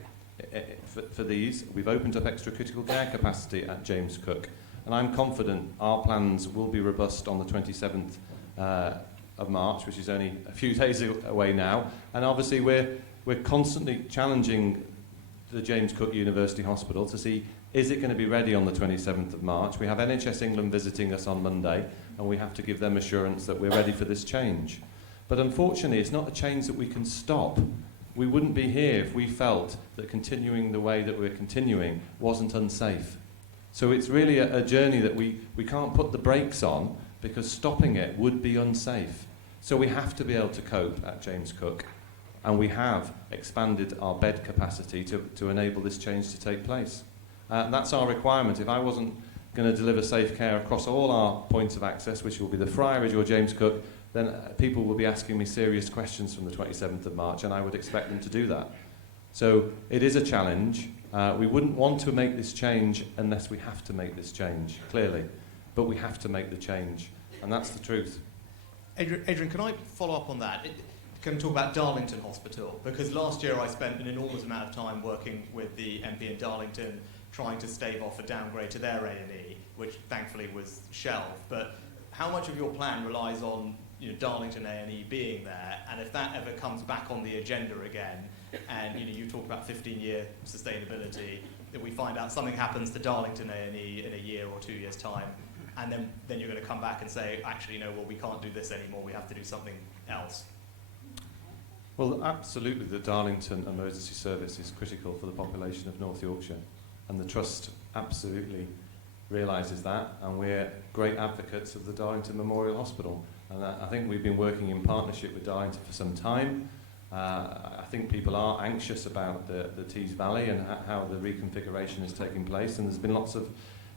for these. We've opened up extra critical care capacity at James Cook. And I'm confident our plans will be robust on the 27th of March, which is only a few days away now. And obviously we're constantly challenging the James Cook University Hospital to see, is it going to be ready on the 27th of March? We have NHS England visiting us on Monday, and we have to give them assurance that we're ready for this change. But unfortunately, it's not a change that we can stop. We wouldn't be here if we felt that continuing the way that we're continuing wasn't unsafe. So it's really a journey that we can't put the brakes on, because stopping it would be unsafe. So we have to be able to cope at James Cook, and we have expanded our bed capacity to enable this change to take place. That's our requirement. If I wasn't going to deliver safe care across all our points of access, which will be the Friarage or James Cook, then people will be asking me serious questions from the 27th of March, and I would expect them to do that. So it is a challenge. We wouldn't want to make this change unless we have to make this change, clearly. But we have to make the change, and that's the truth. Adrian, can I follow up on that? Can I talk about Darlington Hospital? Because last year I spent an enormous amount of time working with the MP in Darlington trying to stave off a downgrade to their A&E, which thankfully was shelved. But how much of your plan relies on Darlington A&E being there? And if that ever comes back on the agenda again, and you talk about 15-year sustainability, if we find out something happens to Darlington A&E in a year or 2 years' time, and then you're going to come back and say, actually, no, well, we can't do this anymore, we have to do something else. Well, absolutely, the Darlington Emergency Service is critical for the population of North Yorkshire, and the Trust absolutely realises that, and we're great advocates of the Darlington Memorial Hospital. And I think we've been working in partnership with Darlington for some time. I think people are anxious about the Tees Valley and how the reconfiguration is taking place, and there's been lots of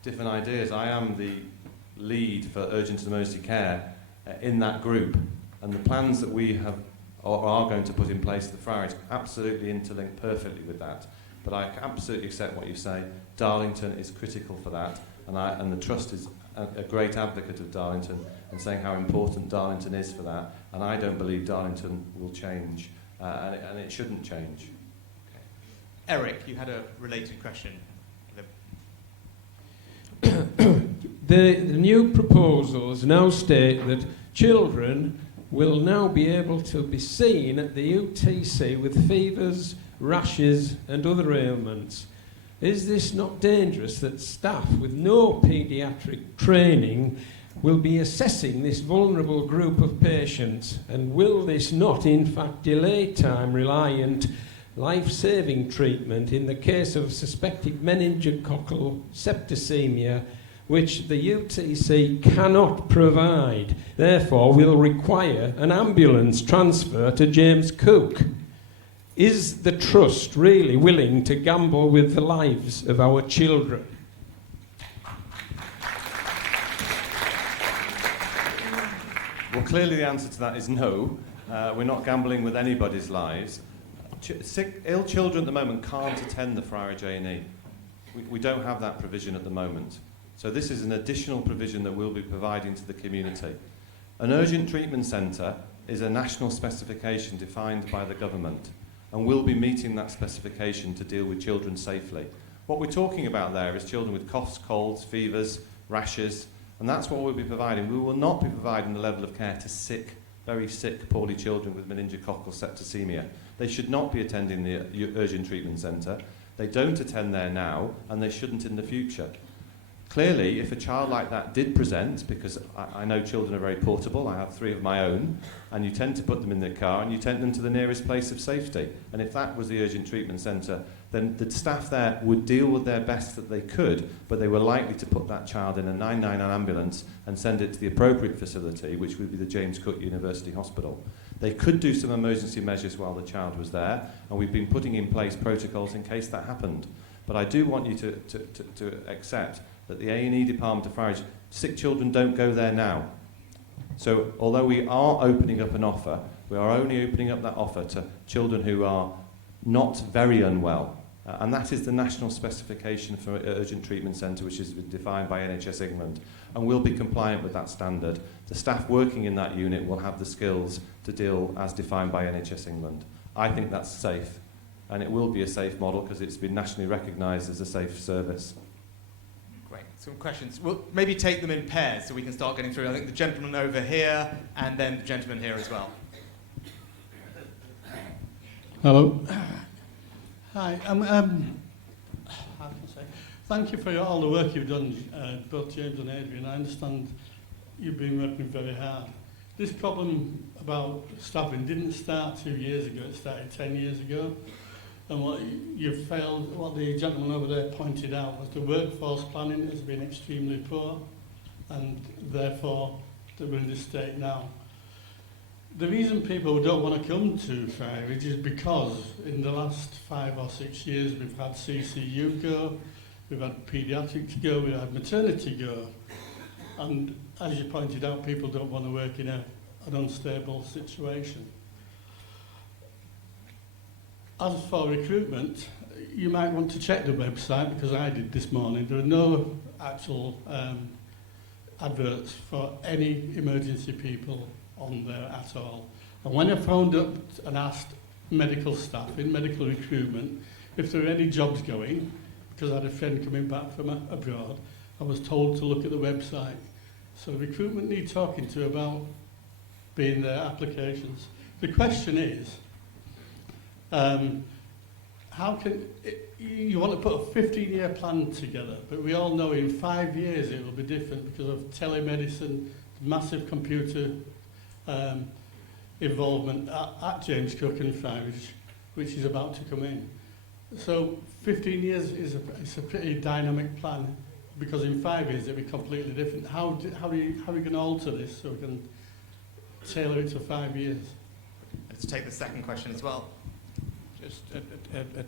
different ideas. I am the lead for urgent and emergency care in that group, and the plans that we have or are going to put in place at the Friarage absolutely interlink perfectly with that. But I absolutely accept what you say. Darlington is critical for that, and the Trust is a great advocate of Darlington and saying how important Darlington is for that. And I don't believe Darlington will change, and it shouldn't change. Okay. Eric, you had a related question. The new proposals now state that children will now be able to be seen at the UTC with fevers, rashes and other ailments. Is this not dangerous that staff with no paediatric training will be assessing this vulnerable group of patients? And will this not in fact delay time-reliant life-saving treatment in the case of suspected meningococcal septicemia, which the UTC cannot provide, therefore will require an ambulance transfer to James Cook? Is the Trust really willing to gamble with the lives of our children? Well, clearly the answer to that is no. We're not gambling with anybody's lives. Ill children at the moment can't attend the Friarage A&E. We don't have that provision at the moment. So this is an additional provision that we'll be providing to the community. An urgent treatment centre is a national specification defined by the government, and we'll be meeting that specification to deal with children safely. What we're talking about there is children with coughs, colds, fevers, rashes, and that's what we'll be providing. We will not be providing the level of care to sick, very sick, poorly children with meningococcal septicemia. They should not be attending the urgent treatment centre. They don't attend there now, and they shouldn't in the future. Clearly, if a child like that did present, because I know children are very portable, I have 3 of my own, and you tend to put them in the car and you take them to the nearest place of safety. And if that was the urgent treatment centre, then the staff there would deal with their best that they could, but they were likely to put that child in a 999 ambulance and send it to the appropriate facility, which would be the James Cook University Hospital. They could do some emergency measures while the child was there, and we've been putting in place protocols in case that happened. But I do want you to accept that the A&E department of Friarage, sick children don't go there now. So although we are opening up an offer, We are only opening up that offer to children who are not very unwell. And that is the national specification for urgent treatment centre, which is defined by NHS England. And we'll be compliant with that standard. The staff working in that unit will have the skills to deal as defined by NHS England. I think that's safe. And it will be a safe model because it's been nationally recognised as a safe service. Great. Some questions. We'll maybe take them in pairs so we can start getting through. I think the gentleman over here and then the gentleman here as well. Hello. Hi. How can I say? Thank you for all the work you've done, both James and Adrian. I understand you've been working very hard. This problem about staffing didn't start 2 years ago. It started 10 years ago. And what the gentleman over there pointed out was the workforce planning has been extremely poor, and therefore we're in this state now. The reason people don't want to come to Friarage is because in the last 5 or 6 years we've had CCU go, we've had paediatrics go, we've had maternity go. And as you pointed out, people don't want to work in an unstable situation. As for recruitment, you might want to check the website, because I did this morning. There are no actual adverts for any emergency people on there at all. And when I phoned up and asked medical staff in medical recruitment if there were any jobs going, because I had a friend coming back from abroad, I was told to look at the website. So recruitment need talking to about being their applications. The question is, how can you want to put a 15-year plan together, but we all know in 5 years it will be different because of telemedicine, massive computer involvement at James Cook and Friarage, which is about to come in. So 15 years is a pretty dynamic plan, because in 5 years it'll be completely different. How are we going to alter this so we can tailor it to 5 years? Let's take the second question as well. Just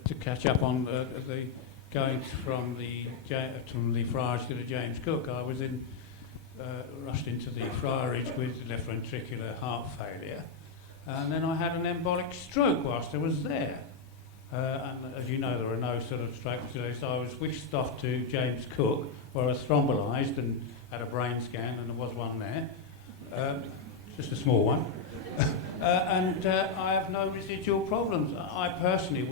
to catch up on the going from the Friarage to the James Cook, I was rushed into the Friarage with left ventricular heart failure, and then I had an embolic stroke whilst I was there. And as you know, there are no sort of strokes today, so I was switched off to James Cook, where I was thrombolised and had a brain scan, and there was one there, just a small one. And I have no residual problems. I personally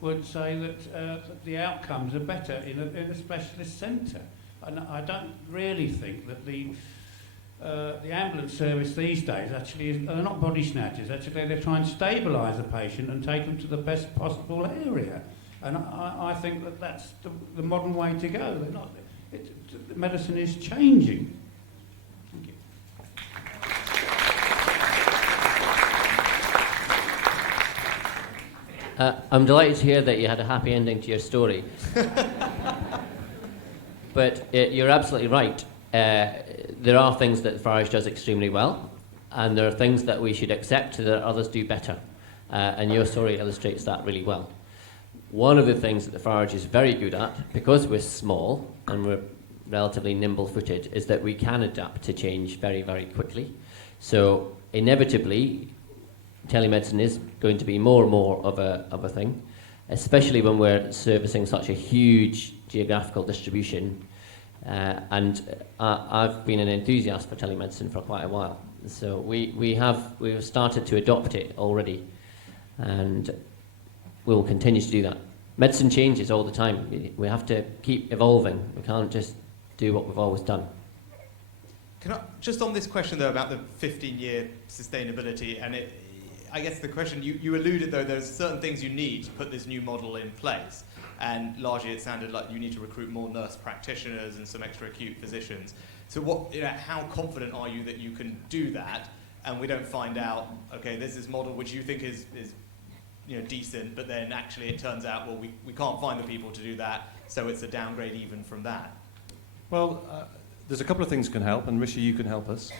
would say that the outcomes are better in a specialist centre. And I don't really think that the ambulance service these days actually are not body snatchers. Actually, they try and stabilise a patient and take them to the best possible area. And I think that that's the modern way to go. Medicine is changing. Thank you. I'm delighted to hear that you had a happy ending to your story. But you're absolutely right. There are things that Friarage does extremely well, and there are things that we should accept that others do better. And your story illustrates that really well. One of the things that the Friarage is very good at, because we're small and we're relatively nimble-footed, is that we can adapt to change very, very quickly. So inevitably, telemedicine is going to be more and more of a thing, especially when we're servicing such a huge geographical distribution. And I've been an enthusiast for telemedicine for quite a while. So we've started to adopt it already, and we'll continue to do that. Medicine changes all the time. We have to keep evolving. We can't just do what we've always done. Just on this question, though, about the 15-year sustainability, and I guess the question, you alluded, though, there's certain things you need to put this new model in place, and largely it sounded like you need to recruit more nurse practitioners and some extra acute physicians. So how confident are you that you can do that, and we don't find out, okay, there's this model which you think is decent, but then actually it turns out, well, we can't find the people to do that, so it's a downgrade even from that? Well, there's a couple of things can help, and Rishi, you can help us.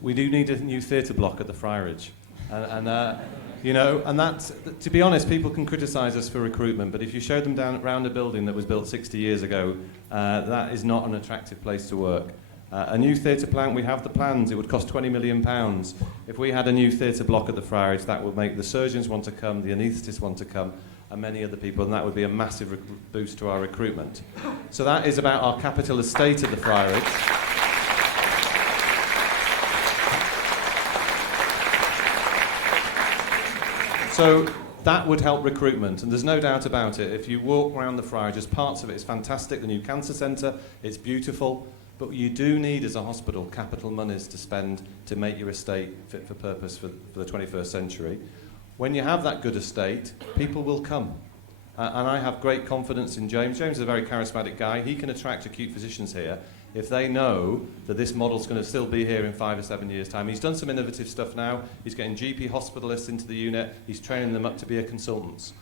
We do need a new theatre block at the Friarage. And that's, to be honest, people can criticise us for recruitment, but if you show them down around a building that was built 60 years ago, that is not an attractive place to work. A new theatre plant, we have the plans. It would cost £20 million. If we had a new theatre block at the Friarage, that would make the surgeons want to come, the anaesthetists want to come, and many other people, and that would be a massive boost to our recruitment. So that is about our capital estate at the Friarage. So that would help recruitment, and there's no doubt about it. If you walk around the Friarage, as parts of it is fantastic, the new cancer centre, it's beautiful, but you do need, as a hospital, capital monies to spend to make your estate fit for purpose for the 21st century. When you have that good estate, people will come. And I have great confidence in James. James is a very charismatic guy. He can attract acute physicians here if they know that this model's going to still be here in 5 or 7 years' time. He's done some innovative stuff now. He's getting GP hospitalists into the unit. He's training them up to be a consultants.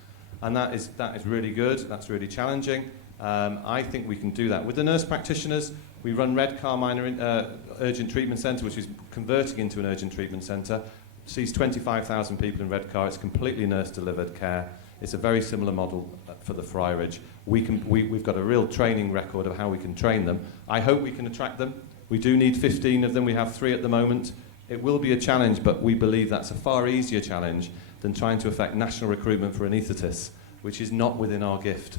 And that is really good. That's really challenging. I think we can do that. With the nurse practitioners, we run Redcar Minor Urgent Treatment Centre, which is converting into an urgent treatment centre. Sees 25,000 people in Redcar. It's completely nurse-delivered care. It's a very similar model for the Friarage. We've got a real training record of how we can train them. I hope we can attract them. We do need 15 of them. We have 3 at the moment. It will be a challenge, but we believe that's a far easier challenge than trying to affect national recruitment for anaesthetists, which is not within our gift.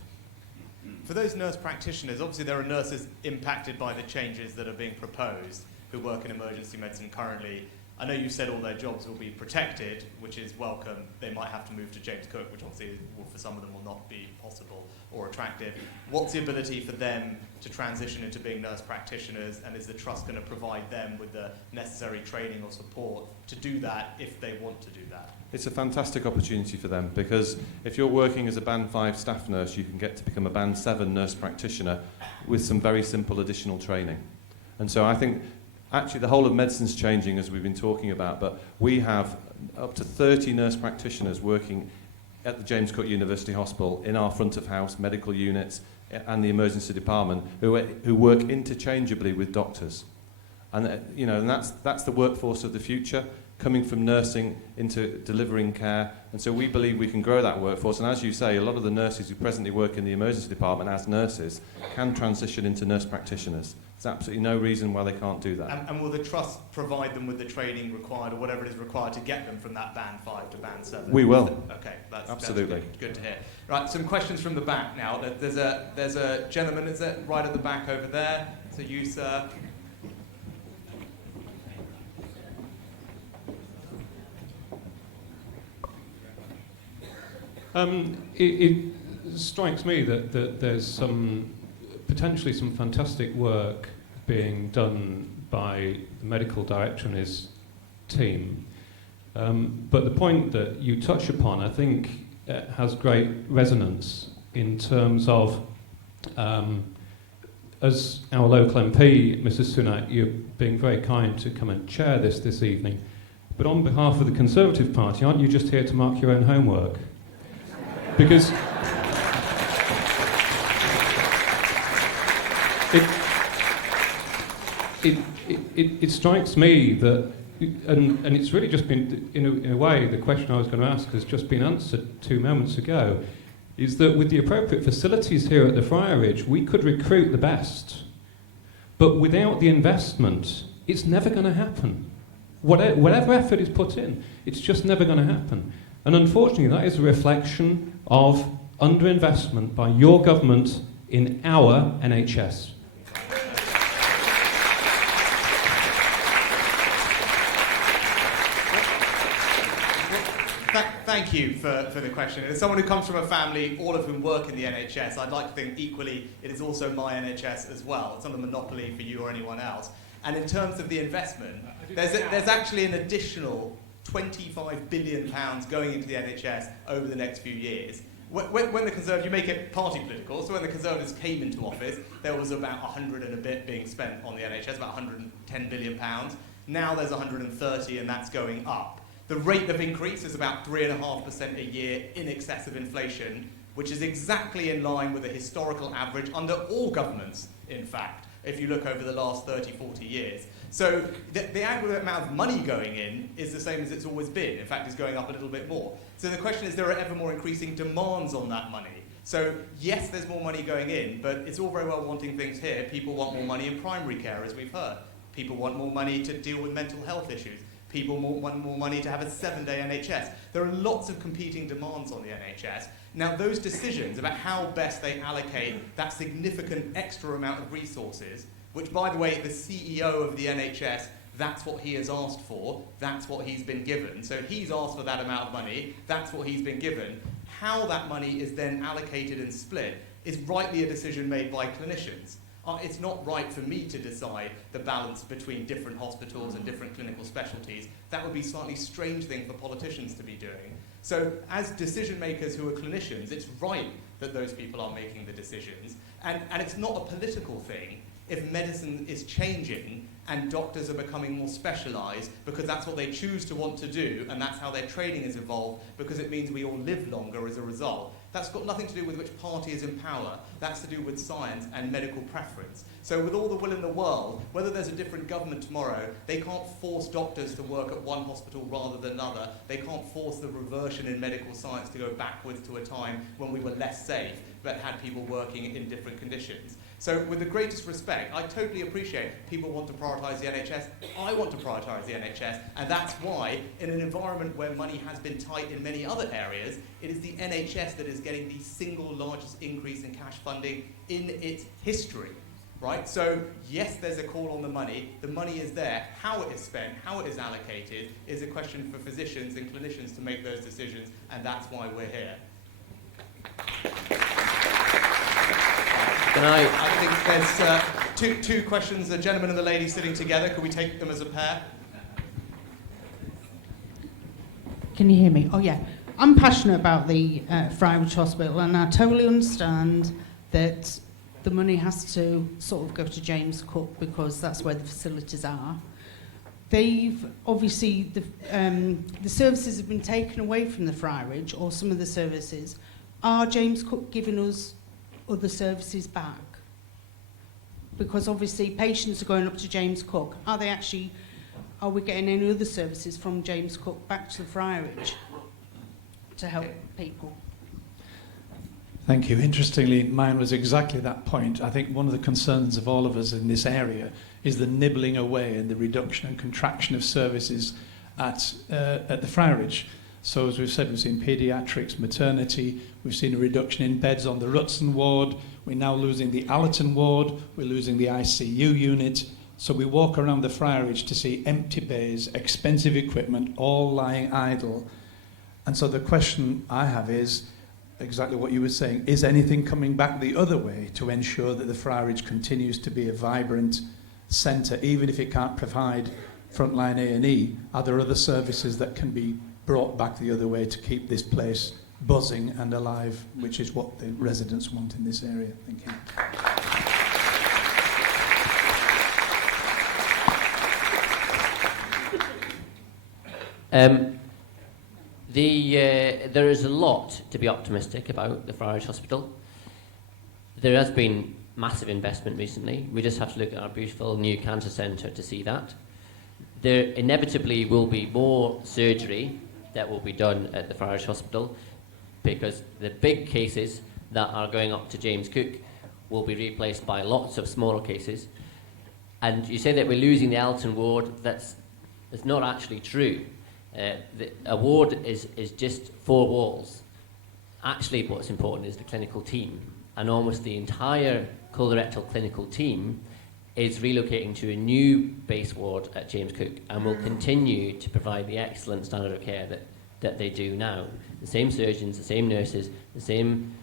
For those nurse practitioners, obviously there are nurses impacted by the changes that are being proposed who work in emergency medicine currently. I know you said all their jobs will be protected, which is welcome. They might have to move to James Cook, which obviously for some of them will not be possible or attractive. What's the ability for them to transition into being nurse practitioners, and is the Trust going to provide them with the necessary training or support to do that if they want to do that? It's a fantastic opportunity for them, because if you're working as a Band 5 staff nurse, you can get to become a Band 7 nurse practitioner with some very simple additional training. And so I think actually the whole of medicine's changing, as we've been talking about, but we have up to 30 nurse practitioners working at the James Cook University Hospital in our front of house medical units and the emergency department who work interchangeably with doctors. And and that's the workforce of the future, coming from nursing into delivering care. And so we believe we can grow that workforce. And as you say, a lot of the nurses who presently work in the emergency department as nurses can transition into nurse practitioners. There's absolutely no reason why they can't do that. And will the Trust provide them with the training required, or whatever it is required, to get them from that Band 5 to Band 7? We will. Okay, that's absolutely good to hear. Right, some questions from the back now. There's a gentleman, is it, right at the back over there? So you, sir. It strikes me that there's potentially some fantastic work being done by the medical director and his team. But the point that you touch upon, I think, has great resonance in terms of, as our local MP, Mrs. Sunak, you're being very kind to come and chair this evening. But on behalf of the Conservative Party, aren't you just here to mark your own homework? Because it strikes me that, and it's really just been, in a way, the question I was going to ask has just been answered 2 moments ago, is that with the appropriate facilities here at the Friarage, we could recruit the best. But without the investment, it's never going to happen. Whatever effort is put in, it's just never going to happen. And unfortunately, that is a reflection of underinvestment by your government in our NHS. Thank you for the question. As someone who comes from a family, all of whom work in the NHS, I'd like to think equally it is also my NHS as well. It's not a monopoly for you or anyone else. And in terms of the investment, there's actually an additional £25 billion going into the NHS over the next few years. When the Conservatives, you make it party political, so when the Conservatives came into office, there was about 100 and a bit being spent on the NHS, about £110 billion. Now there's 130, and that's going up. The rate of increase is about 3.5% a year in excess of inflation, which is exactly in line with the historical average under all governments, in fact, if you look over the last 30, 40 years. So the aggregate amount of money going in is the same as it's always been. In fact, it's going up a little bit more. So the question is, there are ever more increasing demands on that money. So yes, there's more money going in, but it's all very well wanting things here. People want more money in primary care, as we've heard. People want more money to deal with mental health issues. People want more money to have a 7-day NHS. There are lots of competing demands on the NHS. Now, those decisions about how best they allocate that significant extra amount of resources, which, by the way, the CEO of the NHS, that's what he has asked for, that's what he's been given. So he's asked for that amount of money, that's what he's been given. How that money is then allocated and split is rightly a decision made by clinicians. It's not right for me to decide the balance between different hospitals and different clinical specialties. That would be a slightly strange thing for politicians to be doing. So as decision makers who are clinicians, it's right that those people are making the decisions. And it's not a political thing if medicine is changing and doctors are becoming more specialised because that's what they choose to want to do and that's how their training has evolved because it means we all live longer as a result. That's got nothing to do with which party is in power. That's to do with science and medical preference. So with all the will in the world, whether there's a different government tomorrow, they can't force doctors to work at one hospital rather than another. They can't force the reversion in medical science to go backwards to a time when we were less safe but had people working in different conditions. So with the greatest respect, I totally appreciate people want to prioritise the NHS. I want to prioritise the NHS, and that's why, in an environment where money has been tight in many other areas, it is the NHS that is getting the single largest increase in cash funding in its history. Right? So yes, there's a call on the money. The money is there. How it is spent, how it is allocated, is a question for physicians and clinicians to make those decisions, and that's why we're here. I think there's two questions, the gentleman and the lady sitting together. Could we take them as a pair? Can you hear me? Oh, yeah. I'm passionate about the Friarage Hospital, and I totally understand that the money has to sort of go to James Cook because that's where the facilities are. They've obviously, the services have been taken away from the Friarage, or some of the services. Are James Cook giving us other services back? Because obviously patients are going up to James Cook. Are we getting any other services from James Cook back to the Friarage to help people? Thank you. Interestingly, mine was exactly that point. I think one of the concerns of all of us in this area is the nibbling away and the reduction and contraction of services at the Friarage. So as we've said, we've seen paediatrics, maternity, we've seen a reduction in beds on the Rutson ward, we're now losing the Allerton ward, we're losing the ICU unit. So we walk around the Friarage to see empty bays, expensive equipment, all lying idle. And so the question I have is exactly what you were saying. Is anything coming back the other way to ensure that the Friarage continues to be a vibrant centre, even if it can't provide frontline A&E? Are there other services that can be brought back the other way to keep this place buzzing and alive, which is what the residents want in this area? Thank you. There is a lot to be optimistic about the Friarage Hospital. There has been massive investment recently. We just have to look at our beautiful new cancer centre to see that. There inevitably will be more surgery that will be done at the Friarage Hospital because the big cases that are going up to James Cook will be replaced by lots of smaller cases. And you say that we're losing the Allerton ward. That's not actually true. A ward is just 4 walls. Actually, what's important is the clinical team. And almost the entire colorectal clinical team is relocating to a new base ward at James Cook and will continue to provide the excellent standard of care that they do now. The same surgeons, the same nurses, the same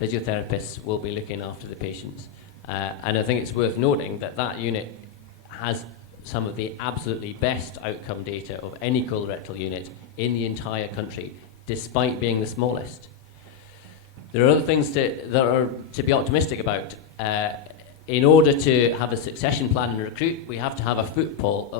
physiotherapists will be looking after the patients. And I think it's worth noting that that unit has some of the absolutely best outcome data of any colorectal unit in the entire country, despite being the smallest. There are other things that are to be optimistic about. In order to have a succession plan and recruit, we have to have a footfall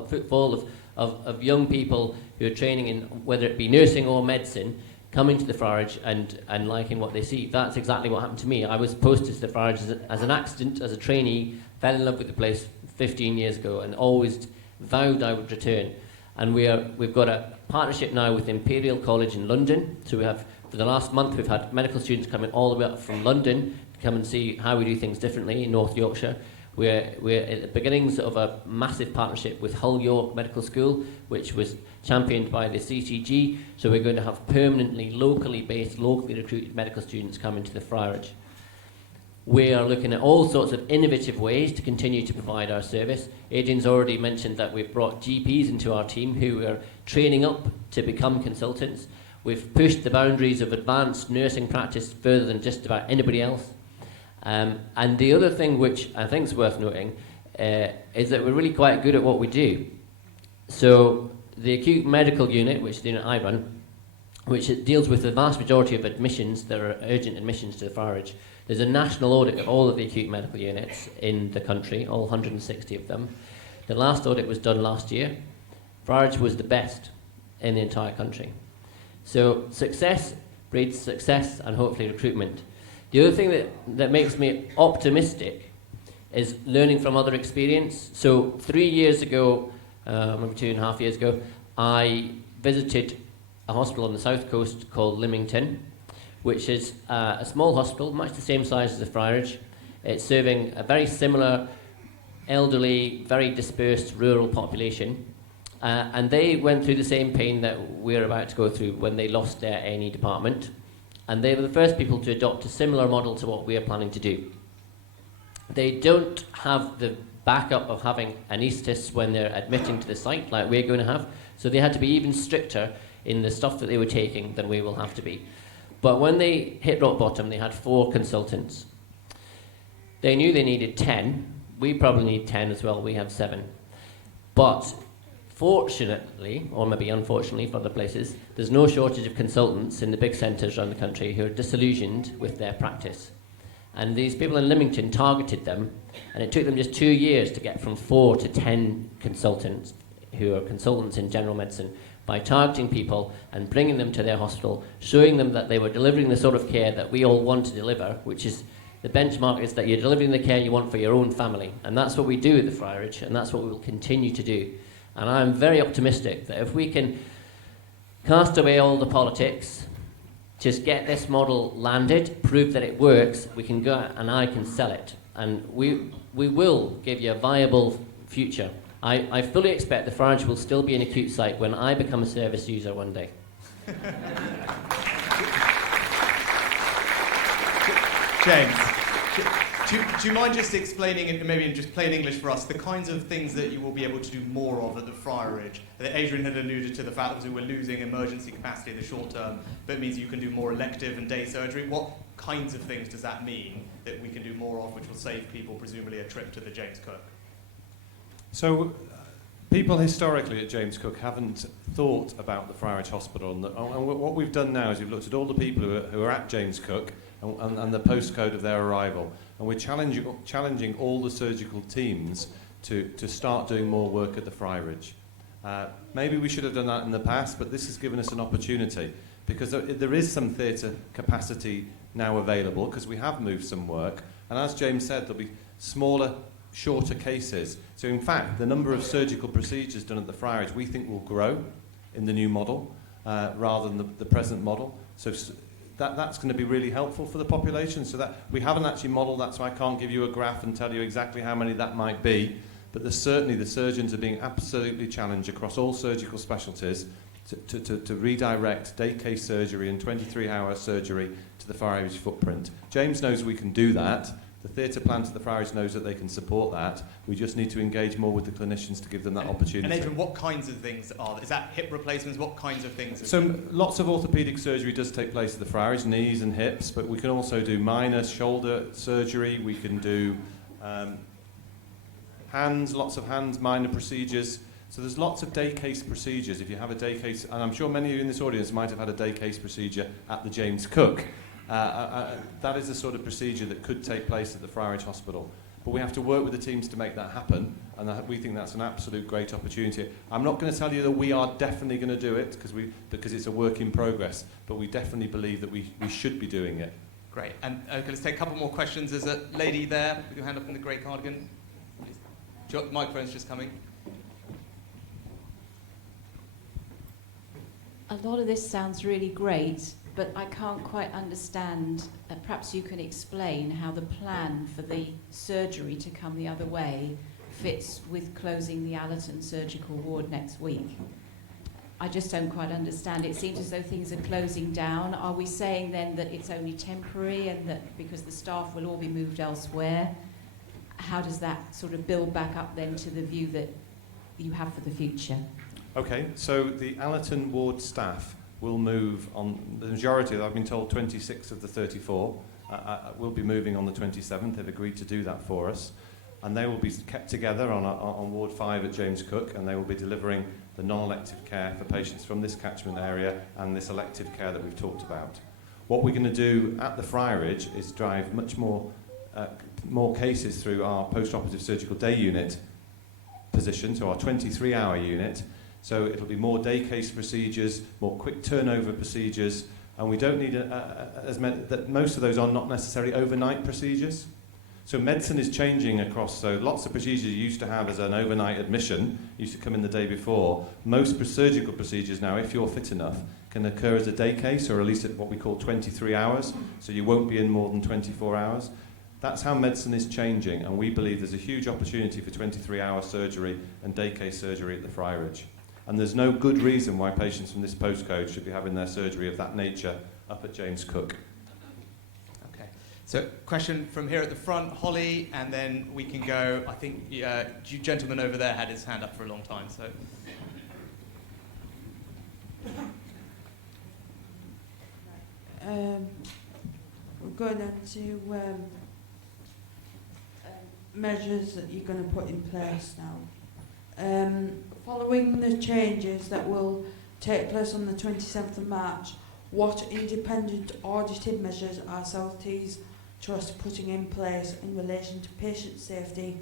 of young people who are training in whether it be nursing or medicine, coming to the Friarage and liking what they see. That's exactly what happened to me. I was posted to the Friarage as an accident, as a trainee, fell in love with the place 15 years ago and always vowed I would return. And we've got a partnership now with Imperial College in London, so we have for the last month, we've had medical students coming all the way up from London to come and see how we do things differently in North Yorkshire. We're at the beginnings of a massive partnership with Hull York Medical School, which was championed by the CCG. So we're going to have permanently, locally based, locally recruited medical students coming to the Friarage. We are looking at all sorts of innovative ways to continue to provide our service. Adrian's already mentioned that we've brought GPs into our team who are training up to become consultants. We've pushed the boundaries of advanced nursing practice further than just about anybody else. And the other thing which I think is worth noting is that we're really quite good at what we do. So the acute medical unit, which is the unit I run, which deals with the vast majority of admissions that are urgent admissions to the Friarage. There's a national audit of all of the acute medical units in the country, all 160 of them. The last audit was done last year. Friarage was the best in the entire country. So success breeds success and hopefully recruitment. The other thing that makes me optimistic is learning from other experience. So 3 years ago, maybe 2.5 years ago, I visited a hospital on the south coast called Lymington, which is a small hospital, much the same size as the Friarage. It's serving a very similar elderly, very dispersed rural population. And they went through the same pain that we're about to go through when they lost their A&E department. And they were the first people to adopt a similar model to what we are planning to do. They don't have the backup of having anaesthetists when they're admitting to the site like we're going to have, so they had to be even stricter in the stuff that they were taking than we will have to be. But when they hit rock bottom, they had 4 consultants. They knew they needed 10. We probably need 10 as well. We have 7. But fortunately, or maybe unfortunately for other places, there's no shortage of consultants in the big centres around the country who are disillusioned with their practice. And these people in Lymington targeted them, and it took them just 2 years to get from 4 to 10 consultants who are consultants in general medicine by targeting people and bringing them to their hospital, showing them that they were delivering the sort of care that we all want to deliver, which is the benchmark is that you're delivering the care you want for your own family. And that's what we do at the Friarage, and that's what we will continue to do. And I'm very optimistic that if we can cast away all the politics, just get this model landed, prove that it works, we can go out and I can sell it. And we will give you a viable future. I fully expect the Friarage will still be an acute site when I become a service user one day. James, do you mind just explaining, in maybe in just plain English for us, the kinds of things that you will be able to do more of at the Friarage? Adrian had alluded to the fact that we're losing emergency capacity in the short term, but it means you can do more elective and day surgery. What kinds of things does that mean that we can do more of, which will save people presumably a trip to the James Cook? So people historically at James Cook haven't thought about the Friarage Hospital. And what we've done now is we've looked at all the people who are at James Cook and the postcode of their arrival. And we're challenging all the surgical teams to start doing more work at the Friarage. Maybe we should have done that in the past, but this has given us an opportunity because there is some theatre capacity now available because we have moved some work. And as James said, there'll be smaller, shorter cases. So in fact, the number of surgical procedures done at the Friarage we think will grow in the new model rather than the present model. So that's going to be really helpful for the population. So that we haven't actually modelled that, so I can't give you a graph and tell you exactly how many that might be. But certainly the surgeons are being absolutely challenged across all surgical specialties to redirect day case surgery and 23-hour surgery to the Friarage footprint. James knows we can do that. The theatre plan to the Friarage knows that they can support that. We just need to engage more with the clinicians to give them that opportunity. And Adrian, what kinds of things are there? Is that hip replacements? What kinds of things? So lots of orthopaedic surgery does take place at the Friarage, knees and hips, but we can also do minor shoulder surgery. We can do hands, lots of hands, minor procedures. So there's lots of day case procedures. If you have a day case, and I'm sure many of you in this audience might have had a day case procedure at the James Cook. That is the sort of procedure that could take place at the Friarage Hospital. But we have to work with the teams to make that happen, and we think that's an absolute great opportunity. I'm not going to tell you that we are definitely going to do it, because it's a work in progress, but we definitely believe that we should be doing it. Great. And let's take a couple more questions. There's a lady there with your hand up in the grey cardigan. Please. The microphone's just coming. A lot of this sounds really great, but I can't quite understand, perhaps you can explain how the plan for the surgery to come the other way fits with closing the Allerton surgical ward next week. I just don't quite understand. It seems as though things are closing down. Are we saying then that it's only temporary and that because the staff will all be moved elsewhere? How does that sort of build back up then to the view that you have for the future? Okay, so the Allerton ward staff will move on, the majority, I've been told 26 of the 34, will be moving on the 27th. They've agreed to do that for us. And they will be kept together on Ward 5 at James Cook, and they will be delivering the non-elective care for patients from this catchment area and this elective care that we've talked about. What we're going to do at the Friarage is drive much more cases through our post-operative surgical day unit position, so our 23-hour unit. So it'll be more day case procedures, more quick turnover procedures, and we don't need that most of those are not necessarily overnight procedures. So medicine is changing across, so lots of procedures you used to have as an overnight admission, used to come in the day before. Most surgical procedures now, if you're fit enough, can occur as a day case, or at least at what we call 23 hours, so you won't be in more than 24 hours. That's how medicine is changing, and we believe there's a huge opportunity for 23-hour surgery and day case surgery at the Friarage. And there's no good reason why patients from this postcode should be having their surgery of that nature up at James Cook. Okay. So, question from here at the front, Holly, and then we can go. I think gentleman over there had his hand up for a long time. So. We're going on to measures that you're going to put in place now. Following the changes that will take place on the 27th of March, what independent auditing measures are South Tees Trust putting in place in relation to patient safety,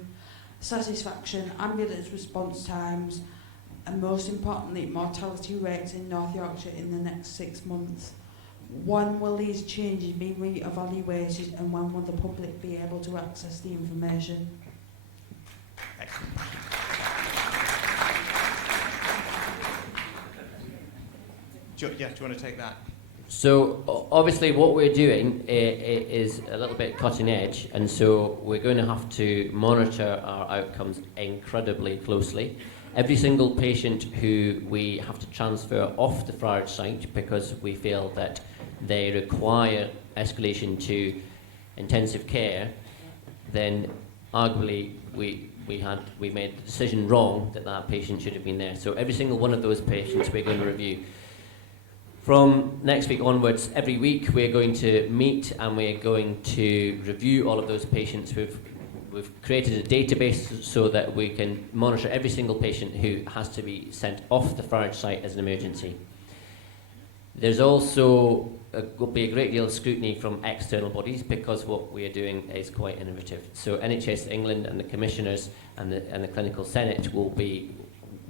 satisfaction, ambulance response times, and most importantly, mortality rates in North Yorkshire in the next 6 months? When will these changes be re-evaluated, and when will the public be able to access the information? Excellent. Do you want to take that? So obviously what we're doing is a little bit cutting edge, and so we're going to have to monitor our outcomes incredibly closely. Every single patient who we have to transfer off the Friarage site because we feel that they require escalation to intensive care, then arguably we made the decision wrong that patient should have been there. So every single one of those patients we're going to review. From next week onwards, every week we're going to meet and we're going to review all of those patients. We've created a database so that we can monitor every single patient who has to be sent off the Friarage site as an emergency. There's also will be a great deal of scrutiny from external bodies because what we are doing is quite innovative. So NHS England and the commissioners and the clinical senate will be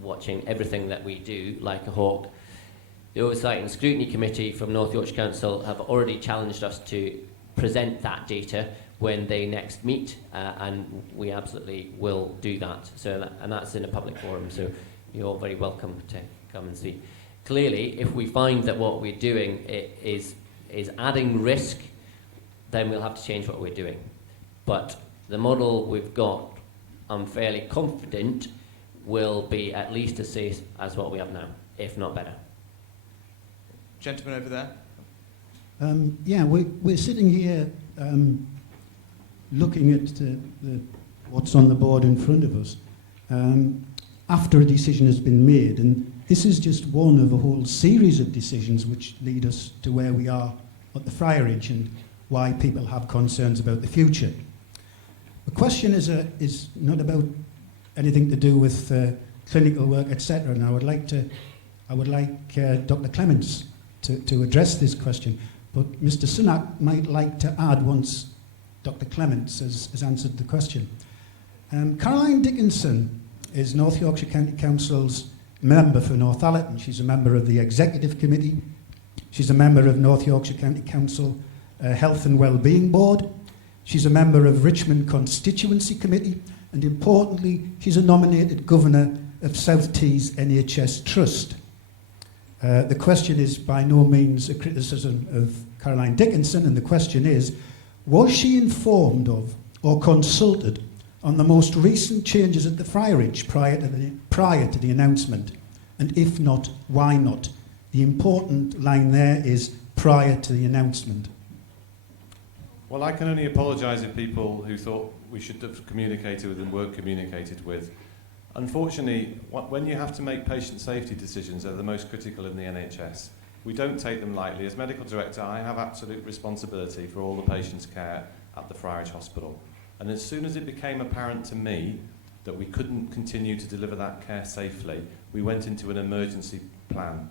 watching everything that we do like a hawk. The Oversight and Scrutiny Committee from North Yorkshire Council have already challenged us to present that data when they next meet, and we absolutely will do that. So, and that's in a public forum, so you're all very welcome to come and see. Clearly, if we find that what we're doing is adding risk, then we'll have to change what we're doing. But the model we've got, I'm fairly confident, will be at least as safe as what we have now, if not better. Gentleman over there. We're sitting here looking at what's on the board in front of us after a decision has been made, and this is just one of a whole series of decisions which lead us to where we are at the Friarage and why people have concerns about the future. The question is not about anything to do with clinical work, etc. And I would like Dr. Clements to address this question, but Mr. Sunak might like to add once Dr. Clements has answered the question. Caroline Dickinson is North Yorkshire County Council's member for Northallerton. She's a member of the Executive Committee. She's a member of North Yorkshire County Council Health and Wellbeing Board. She's a member of Richmond Constituency Committee, and importantly, she's a nominated governor of South Tees NHS Trust. The question is by no means a criticism of Caroline Dickinson, and the question is, was she informed of or consulted on the most recent changes at the Friarage prior to the announcement? And if not, why not? The important line there is prior to the announcement. Well, I can only apologise if people who thought we should have communicated with and were communicated with. Unfortunately, when you have to make patient safety decisions, they're the most critical in the NHS. We don't take them lightly. As medical director, I have absolute responsibility for all the patients' care at the Friarage Hospital. And as soon as it became apparent to me that we couldn't continue to deliver that care safely, we went into an emergency plan.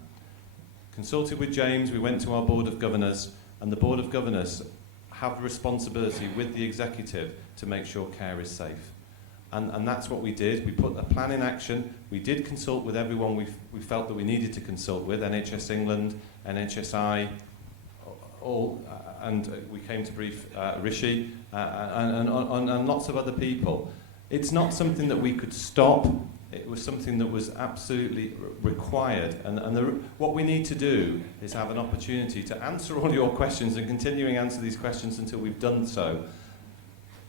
Consulted with James, we went to our Board of Governors, and the Board of Governors have the responsibility with the executive to make sure care is safe. And that's what we did. We put a plan in action. We did consult with everyone we felt that we needed to consult with, NHS England, NHSI, all, and we came to brief Rishi and lots of other people. It's not something that we could stop. It was something that was absolutely required. And what we need to do is have an opportunity to answer all your questions and continuing answer these questions until we've done so.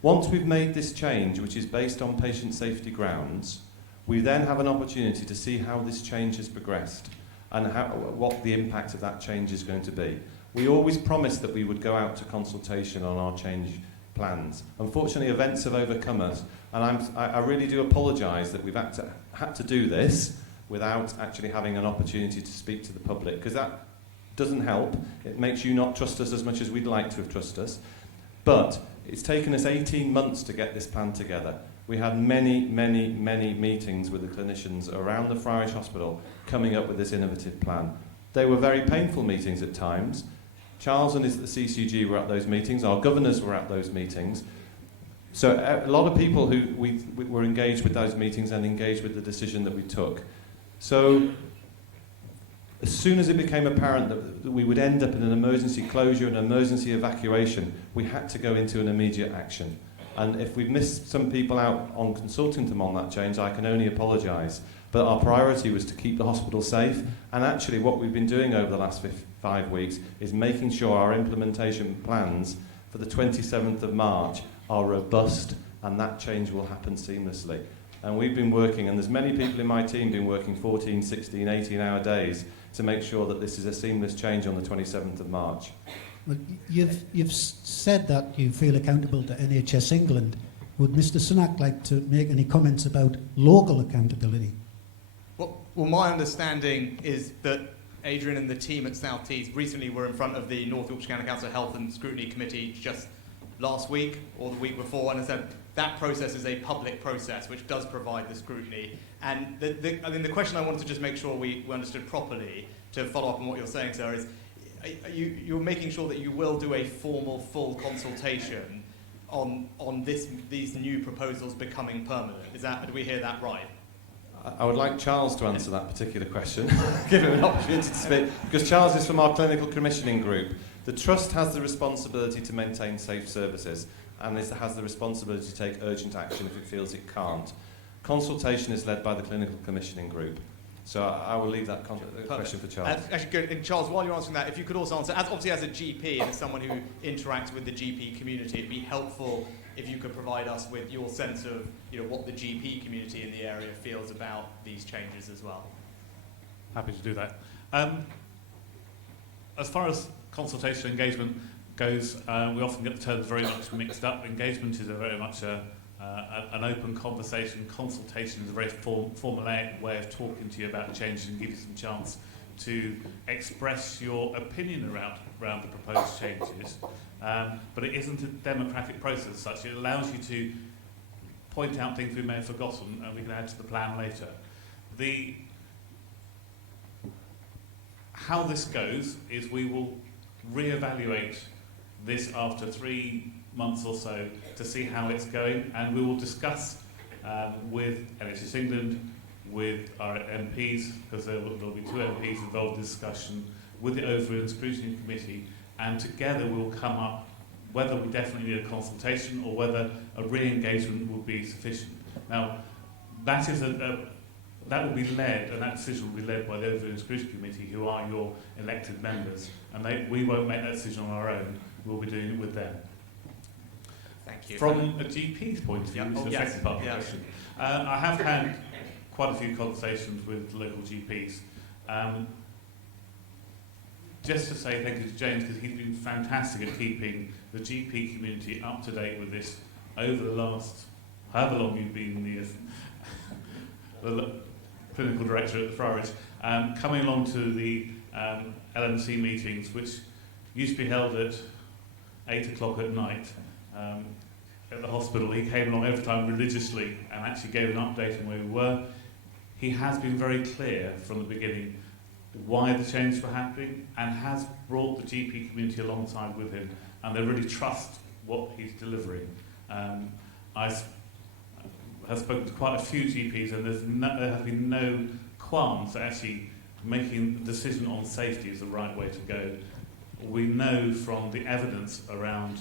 Once we've made this change, which is based on patient safety grounds, we then have an opportunity to see how this change has progressed and what the impact of that change is going to be. We always promised that we would go out to consultation on our change plans. Unfortunately, events have overcome us, and I really do apologise that we've had to do this without actually having an opportunity to speak to the public, because that doesn't help. It makes you not trust us as much as we'd like to have trusted us. But it's taken us 18 months to get this plan together. We had many meetings with the clinicians around the Friarage Hospital coming up with this innovative plan. They were very painful meetings at times. Charles and the CCG were at those meetings. Our governors were at those meetings. So a lot of people who we were engaged with those meetings and engaged with the decision that we took. So as soon as it became apparent that we would end up in an emergency closure, an emergency evacuation, we had to go into an immediate action. And if we've missed some people out on consulting them on that change, I can only apologise. But our priority was to keep the hospital safe. And actually what we've been doing over the last 5 weeks is making sure our implementation plans for the 27th of March are robust, and that change will happen seamlessly. And we've been working, and there's many people in my team been working 14, 16, 18-hour days to make sure that this is a seamless change on the 27th of March. Well, you've said that you feel accountable to NHS England. Would Mr Sunak like to make any comments about local accountability? Well, my understanding is that Adrian and the team at South Tees recently were in front of the North Yorkshire County Council Health and Scrutiny Committee just last week or the week before, and I said that process is a public process which does provide the scrutiny. And the question I wanted to just make sure we understood properly, to follow up on what you're saying, sir, is you're making sure that you will do a formal, full consultation on these new proposals becoming permanent. Do we hear that right? I would like Charles to answer that particular question, give him an opportunity to speak, because Charles is from our clinical commissioning group. The Trust has the responsibility to maintain safe services, and it has the responsibility to take urgent action if it feels it can't. Consultation is led by the clinical commissioning group. So I will leave that question for Charles. Actually, good. And Charles, while you're answering that, if you could also answer, obviously as a GP and as someone who interacts with the GP community, it'd be helpful if you could provide us with your sense of what the GP community in the area feels about these changes as well. Happy to do that. As far as consultation engagement goes, we often get the terms very much mixed up. Engagement is very much an open conversation. Consultation is a very formulaic way of talking to you about changes and give you some chance to express your opinion around the proposed changes. But it isn't a democratic process as such. It allows you to point out things we may have forgotten and we can add to the plan later. How this goes is we will re-evaluate this after 3 months or so to see how it's going, and we will discuss with NHS England, with our MPs, because there will be 2 MPs involved in discussion, with the Overall and Scrutiny Committee, and together we'll come up whether we definitely need a consultation or whether a re-engagement would be sufficient. Now, that is that will be led, and that decision will be led by the Overseas Scrutiny Committee, who are your elected members, and we won't make that decision on our own. We'll be doing it with them. Thank you. From a GP's point of view, which is the second part of the question, I have had quite a few conversations with local GPs. Just to say thank you to James, because he's been fantastic at keeping the GP community up to date with this over the last, however long you've been the clinical director at the Friarage, coming along to the LMC meetings, which used to be held at 8 o'clock at night at the hospital. He came along every time religiously and actually gave an update on where we were. He has been very clear from the beginning why the changes were happening and has brought the GP community alongside with him, and they really trust what he's delivering. I have spoken to quite a few GPs, and there have been no qualms that actually making the decision on safety is the right way to go. We know from the evidence around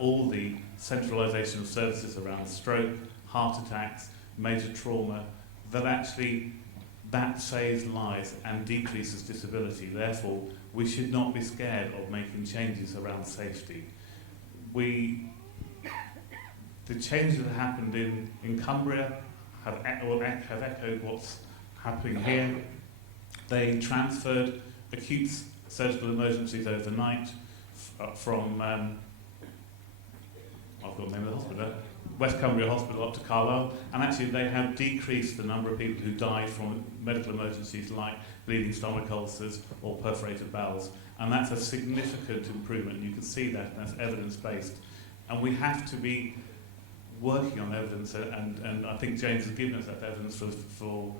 all the centralisation of services around stroke, heart attacks, major trauma, that actually that saves lives and decreases disability. Therefore, we should not be scared of making changes around safety. The changes that happened in Cumbria have echoed what's happening here. They transferred acute surgical emergencies overnight from, I've got the name of the hospital, West Cumbria Hospital up to Carlisle, and actually they have decreased the number of people who died from medical emergencies like bleeding stomach ulcers or perforated bowels, and that's a significant improvement. You can see that, and that's evidence-based. And we have to be working on evidence, and I think James has given us that evidence for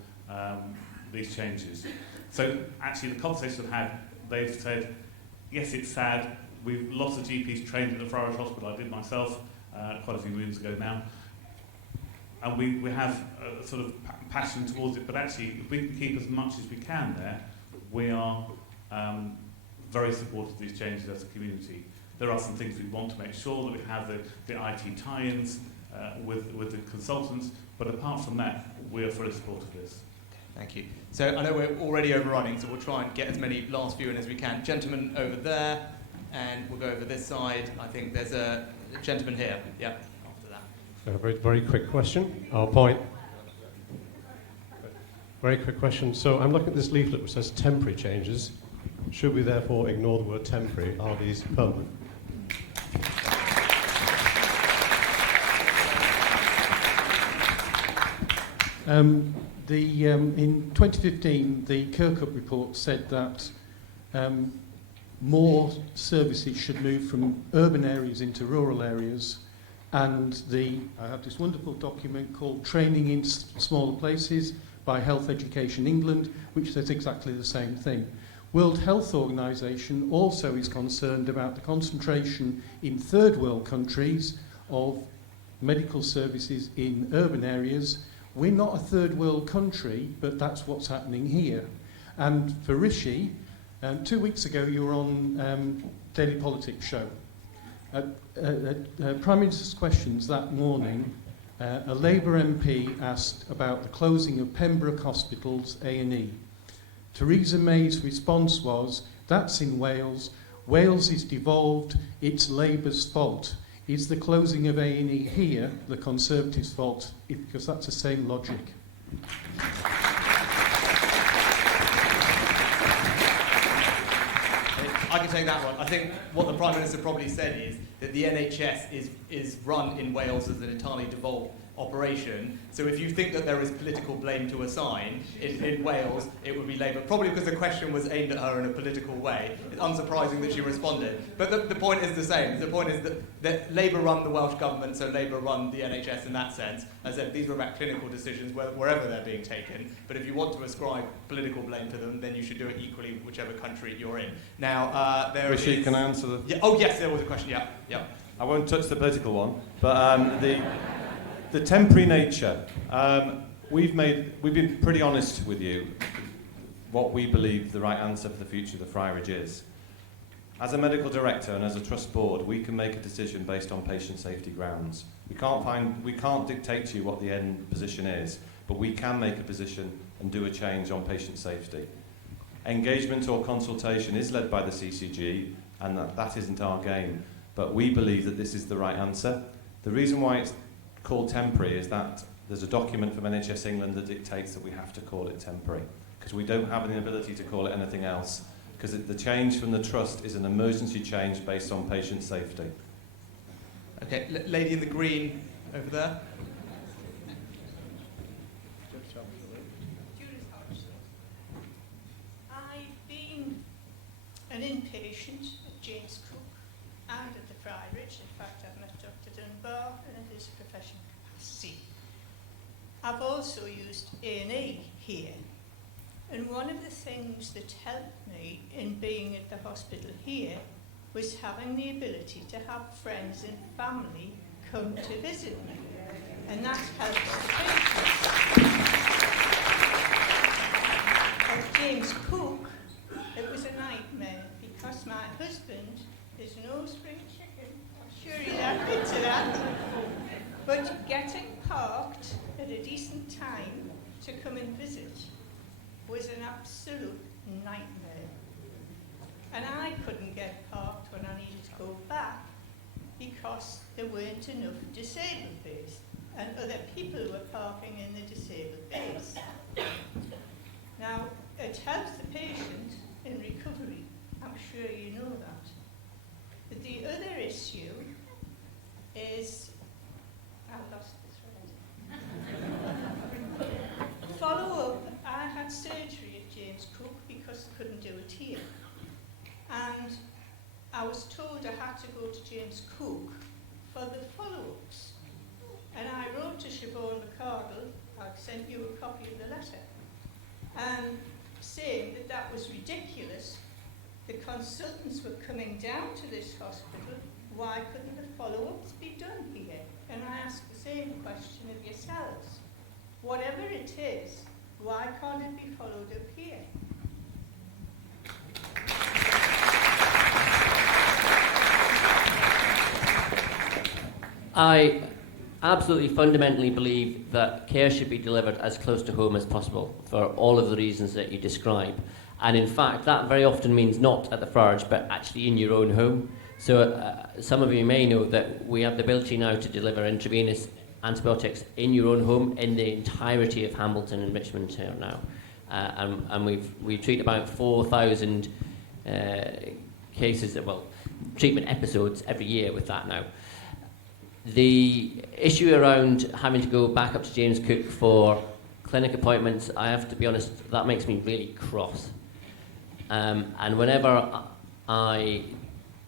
these changes. So actually the conversation I've had, they've said, yes, it's sad, we've lost the GPs trained at the Friarage Hospital. I did myself quite a few moons ago now. And we have a sort of passion towards it, but actually if we can keep as much as we can there, we are very supportive of these changes as a community. There are some things we want to make sure that we have the IT tie-ins with the consultants, but apart from that, we are fully supportive of this. Thank you. So I know we're already overrunning, so we'll try and get as many last few in as we can. Gentleman over there, and we'll go over this side. I think there's a gentleman here. Yeah, after that. A very, very quick question. Our point. Very quick question. So I'm looking at this leaflet which says temporary changes. Should we therefore ignore the word temporary? Are these permanent? In 2015, the Kirkup report said that more services should move from urban areas into rural areas, and I have this wonderful document called Training in Smaller Places by Health Education England, which says exactly the same thing. World Health Organization also is concerned about the concentration in third world countries of medical services in urban areas. We're not a third world country, but that's what's happening here. And for Rishi, 2 weeks ago you were on Daily Politics show. Prime Minister's Questions that morning, a Labour MP asked about the closing of Pembroke Hospital's A&E. Theresa May's response was, that's in Wales. Wales is devolved, it's Labour's fault. Is the closing of A&E here the Conservatives' fault? Because that's the same logic. I can take that one. I think what the Prime Minister probably said is that the NHS is run in Wales as an entirely devolved operation. So if you think that there is political blame to assign in Wales, it would be Labour. Probably because the question was aimed at her in a political way. It's unsurprising that she responded. But the point is the same. The point is that Labour run the Welsh Government, so Labour run the NHS in that sense. As I said, these were about clinical decisions wherever they're being taken. But if you want to ascribe political blame to them, then you should do it equally whichever country you're in. Now, Rishi, can I answer the... Yeah, oh, yes, there was a question. Yeah. I won't touch the political one, but the temporary nature, we've been pretty honest with you what we believe the right answer for the future of the Friarage is. As a medical director and as a trust board, we can make a decision based on patient safety grounds. We can't dictate to you what the end position is, but we can make a position and do a change on patient safety. Engagement or consultation is led by the CCG, and that isn't our game, but we believe that this is the right answer. The reason why it's called temporary is that there's a document from NHS England that dictates that we have to call it temporary, because we don't have the ability to call it anything else, because the change from the trust is an emergency change based on patient safety. Okay, lady in the green over there. I've been an inpatient at James Cook and at the Friarage. In fact, I've met Dr. Dunbar in his professional capacity. I've also used A&E here. And one of the things that helped me in being at the hospital here was having the ability to have friends and family come to visit me. And that helps the patients. At James Cook, it was a nightmare because my husband is no spring chicken. I'm sure he'd admit to that. But getting parked at a decent time to come and visit was an absolute nightmare. And I couldn't get parked when I needed to go back because there weren't enough disabled bays, and other people were parking in the disabled bays. Now, it helps the patient in recovery. I'm sure you know that. But the other issue is, I lost this already. Follow up, I had surgery at James Cook because I couldn't do it here. And I was told I had to go to James Cook for the follow-ups. And I wrote to Siobhan McCardle, I sent you a copy of the letter, saying that that was ridiculous. The consultants were coming down to this hospital, why couldn't the follow-ups be done here? And I asked the same question of yourselves. Whatever it is, why can't it be followed up here? I absolutely fundamentally believe that care should be delivered as close to home as possible for all of the reasons that you describe. And in fact, that very often means not at the Friarage, but actually in your own home. So some of you may know that we have the ability now to deliver intravenous antibiotics in your own home in the entirety of Hambleton and Richmond here now. And we treat about 4,000 cases, treatment episodes every year with that now. The issue around having to go back up to James Cook for clinic appointments, I have to be honest, that makes me really cross. And whenever I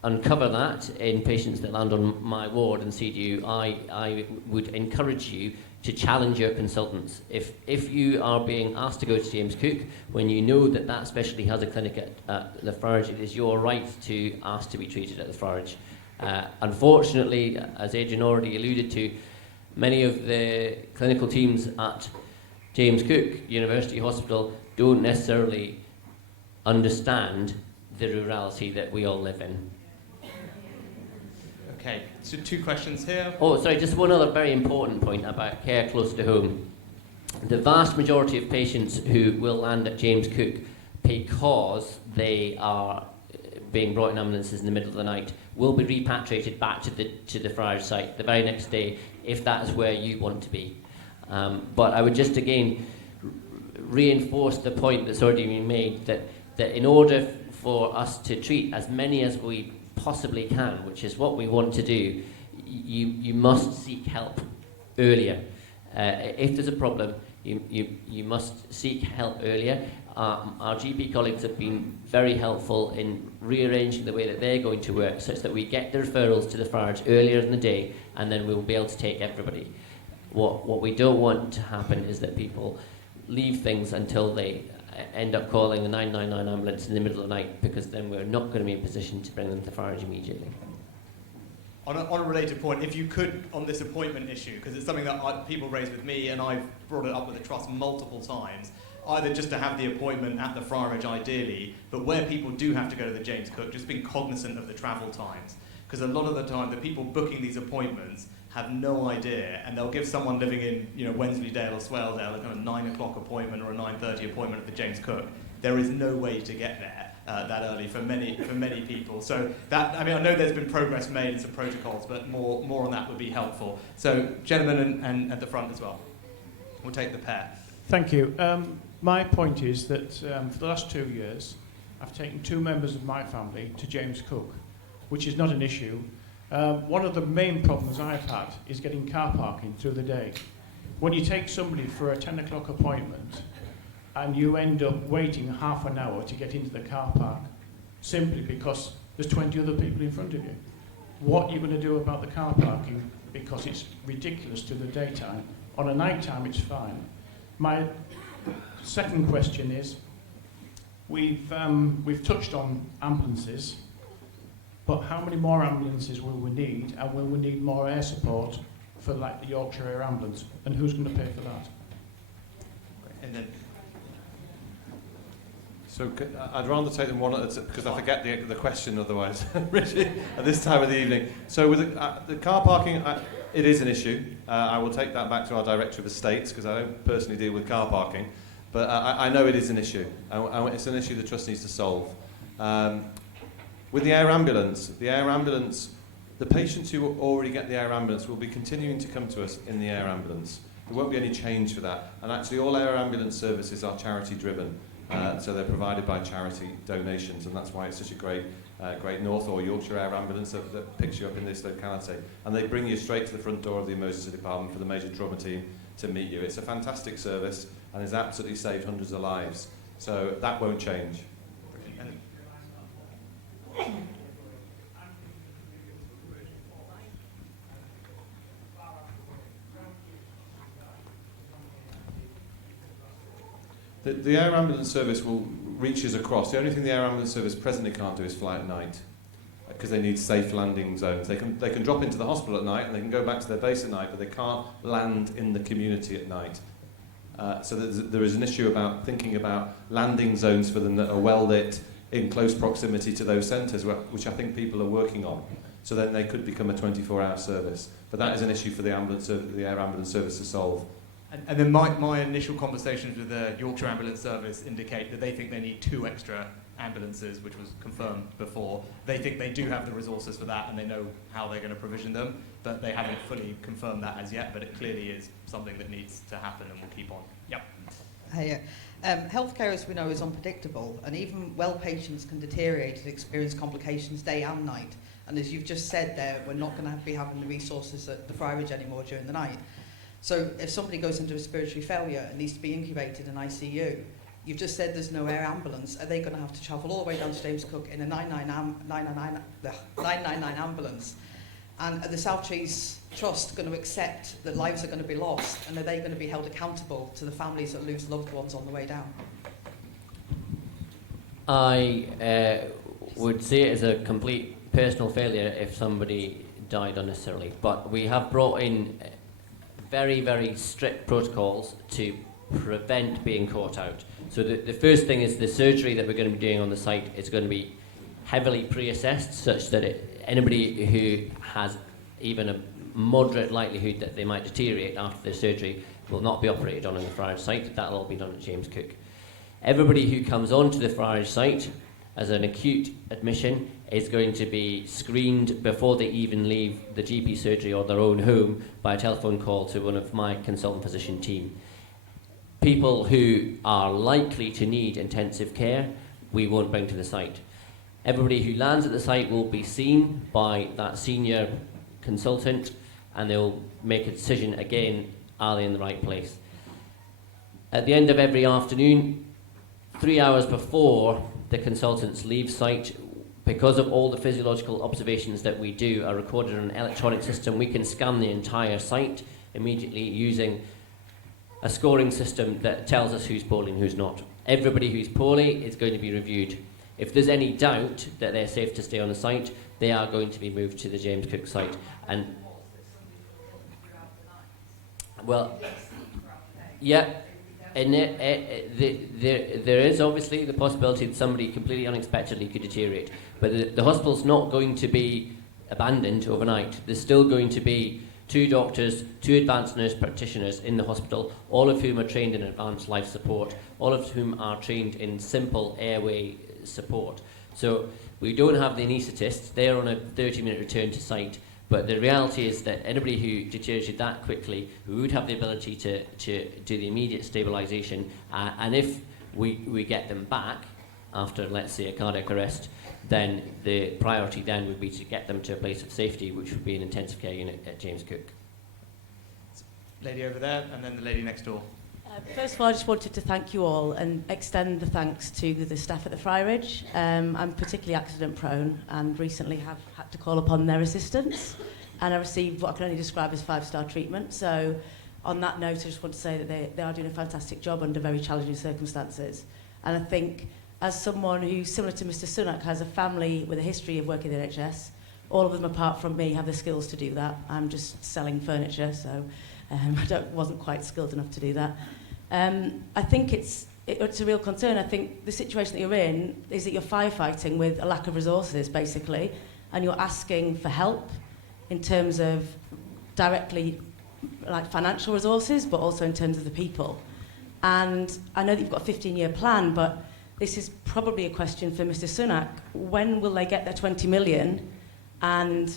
uncover that in patients that land on my ward and see you, I would encourage you to challenge your consultants. If you are being asked to go to James Cook when you know that that specialty has a clinic at the Friarage, it is your right to ask to be treated at the Friarage. Unfortunately, as Adrian already alluded to, many of the clinical teams at James Cook University Hospital don't necessarily understand the rurality that we all live in. Okay, so 2 questions here. Oh, sorry, just one other very important point about care close to home. The vast majority of patients who will land at James Cook because they are being brought in ambulances in the middle of the night will be repatriated back to the Friarage site the very next day if that is where you want to be. But I would just again reinforce the point that's already been made that in order for us to treat as many as we possibly can, which is what we want to do, you must seek help earlier. If there's a problem, you must seek help earlier. Our GP colleagues have been very helpful in rearranging the way that they're going to work such that we get the referrals to the Friarage earlier in the day, and then we'll be able to take everybody. What we don't want to happen is that people leave things until they end up calling the 999 ambulance in the middle of the night, because then we're not going to be in a position to bring them to Friarage immediately. On a related point, if you could, on this appointment issue, because it's something that people raise with me, and I've brought it up with the Trust multiple times, either just to have the appointment at the Friarage ideally, but where people do have to go to the James Cook, just being cognizant of the travel times. Because a lot of the time, the people booking these appointments have no idea, and they'll give someone living in Wensleydale or Swaledale a kind of 9 o'clock appointment or a 9:30 appointment at the James Cook. There is no way to get there that early for many people. So I know there's been progress made in some protocols, but more on that would be helpful. So gentlemen and at the front as well. We'll take the pair. Thank you. My point is that for the last 2 years, I've taken 2 members of my family to James Cook, which is not an issue. One of the main problems I've had is getting car parking through the day. When you take somebody for a 10 o'clock appointment and you end up waiting half an hour to get into the car park simply because there's 20 other people in front of you, what are you going to do about the car parking? Because it's ridiculous to the daytime. On a night time, it's fine. My second question is, we've touched on ambulances, but how many more ambulances will we need, and will we need more air support for like the Yorkshire Air Ambulance, and who's going to pay for that? And then, so I'd rather take them one at a time, because I forget the question otherwise, Richie, at this time of the evening. So with the car parking, it is an issue. I will take that back to our Director of Estates, because I don't personally deal with car parking, but I know it is an issue. It's an issue the Trust needs to solve. With the air ambulance, the patients who already get the air ambulance will be continuing to come to us in the air ambulance. There won't be any change for that. And actually all air ambulance services are charity driven. So they're provided by charity donations, and that's why it's such a great North or Yorkshire Air Ambulance that picks you up in this locality. And they bring you straight to the front door of the emergency department for the major trauma team to meet you. It's a fantastic service and has absolutely saved hundreds of lives. So that won't change. The air ambulance service reaches across. The only thing the air ambulance service presently can't do is fly at night, because they need safe landing zones. They can drop into the hospital at night and they can go back to their base at night, but they can't land in the community at night. So there is an issue about thinking about landing zones for them that are well lit in close proximity to those centres, which I think people are working on. So then they could become a 24-hour service. But that is an issue for the air ambulance service to solve. And then my initial conversations with the Yorkshire Ambulance Service indicate that they think they need 2 extra ambulances, which was confirmed before. They think they do have the resources for that and they know how they're going to provision them, but they haven't fully confirmed that as yet, but it clearly is something that needs to happen and will keep on. Yep. Hey, healthcare, as we know, is unpredictable, and even well patients can deteriorate and experience complications day and night. And as you've just said there, we're not going to be having the resources at the Friarage anymore during the night. So if somebody goes into respiratory failure and needs to be incubated in ICU, you've just said there's no air ambulance. Are they going to have to travel all the way down to James Cook in a 999 ambulance? And are the South Trees Trust going to accept that lives are going to be lost? And are they going to be held accountable to the families that lose loved ones on the way down? I would see it as a complete personal failure if somebody died unnecessarily. But we have brought in very, very strict protocols to prevent being caught out. So the first thing is the surgery that we're going to be doing on the site is going to be heavily pre-assessed, such that anybody who has even a moderate likelihood that they might deteriorate after their surgery will not be operated on the Friarage site. That'll all be done at James Cook. Everybody who comes onto the Friarage site as an acute admission is going to be screened before they even leave the GP surgery or their own home by a telephone call to one of my consultant physician team. People who are likely to need intensive care, we won't bring to the site. Everybody who lands at the site will be seen by that senior consultant, and they'll make a decision again, are they in the right place? At the end of every afternoon, 3 hours before the consultants leave site, because of all the physiological observations that we do are recorded on an electronic system, we can scan the entire site immediately using a scoring system that tells us who's poorly and who's not. Everybody who's poorly is going to be reviewed. If there's any doubt that they're safe to stay on the site, they are going to be moved to the James Cook site. And well, yeah, and there is obviously the possibility that somebody completely unexpectedly could deteriorate. But the hospital's not going to be abandoned overnight. There's still going to be 2 doctors, 2 advanced nurse practitioners in the hospital, all of whom are trained in advanced life support, all of whom are trained in simple airway support. So we don't have the anaesthetists, they're on a 30-minute return to site, but the reality is that anybody who deteriorated that quickly, who would have the ability to do the immediate stabilisation, and if we get them back after, let's say, a cardiac arrest, then the priority then would be to get them to a place of safety, which would be an intensive care unit at James Cook. Lady over there, and then the lady next door. First of all, I just wanted to thank you all and extend the thanks to the staff at the Friarage. I'm particularly accident prone and recently have had to call upon their assistance, and I received what I can only describe as 5-star treatment. So on that note, I just want to say that they are doing a fantastic job under very challenging circumstances. And I think as someone who, similar to Mr Sunak, has a family with a history of working in the NHS, all of them apart from me have the skills to do that. I'm just selling furniture, so I wasn't quite skilled enough to do that. I think it's a real concern. I think the situation that you're in is that you're firefighting with a lack of resources, basically, and you're asking for help in terms of directly like financial resources, but also in terms of the people. And I know that you've got a 15-year plan, but this is probably a question for Mr Sunak. When will they get their 20 million and,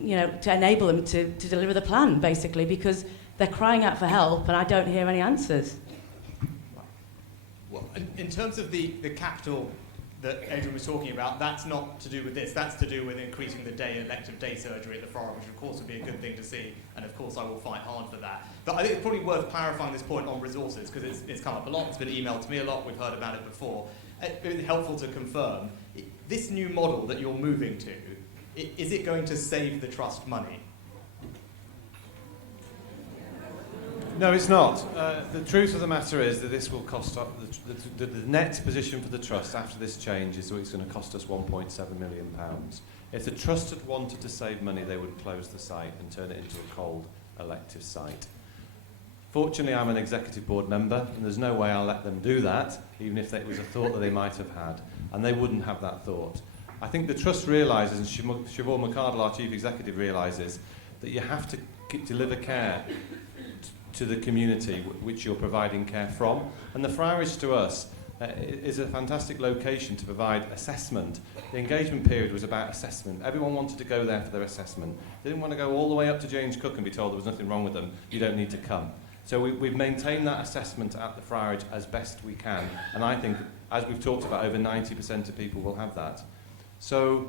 you know, to enable them to deliver the plan, basically, because they're crying out for help and I don't hear any answers. Well, in terms of the capital that Adrian was talking about, that's not to do with this. That's to do with increasing the elective day surgery at the Friarage, which of course would be a good thing to see, and of course I will fight hard for that. But I think it's probably worth clarifying this point on resources, because it's come up a lot, it's been emailed to me a lot, we've heard about it before. It's helpful to confirm, this new model that you're moving to, is it going to save the trust money? No, it's not. The truth of the matter is that this will cost up the net position for the trust after this change is it's going to cost us £1.7 million. If the trust had wanted to save money, they would close the site and turn it into a cold elective site. Fortunately, I'm an executive board member, and there's no way I'll let them do that, even if it was a thought that they might have had, and they wouldn't have that thought. I think the trust realises, and Siobhan McCardle, our chief executive, realises that you have to deliver care to the community which you're providing care from. And the Friarage to us is a fantastic location to provide assessment. The engagement period was about assessment. Everyone wanted to go there for their assessment. They didn't want to go all the way up to James Cook and be told there was nothing wrong with them. You don't need to come. So we've maintained that assessment at the Friarage as best we can. And I think, as we've talked about, over 90% of people will have that. So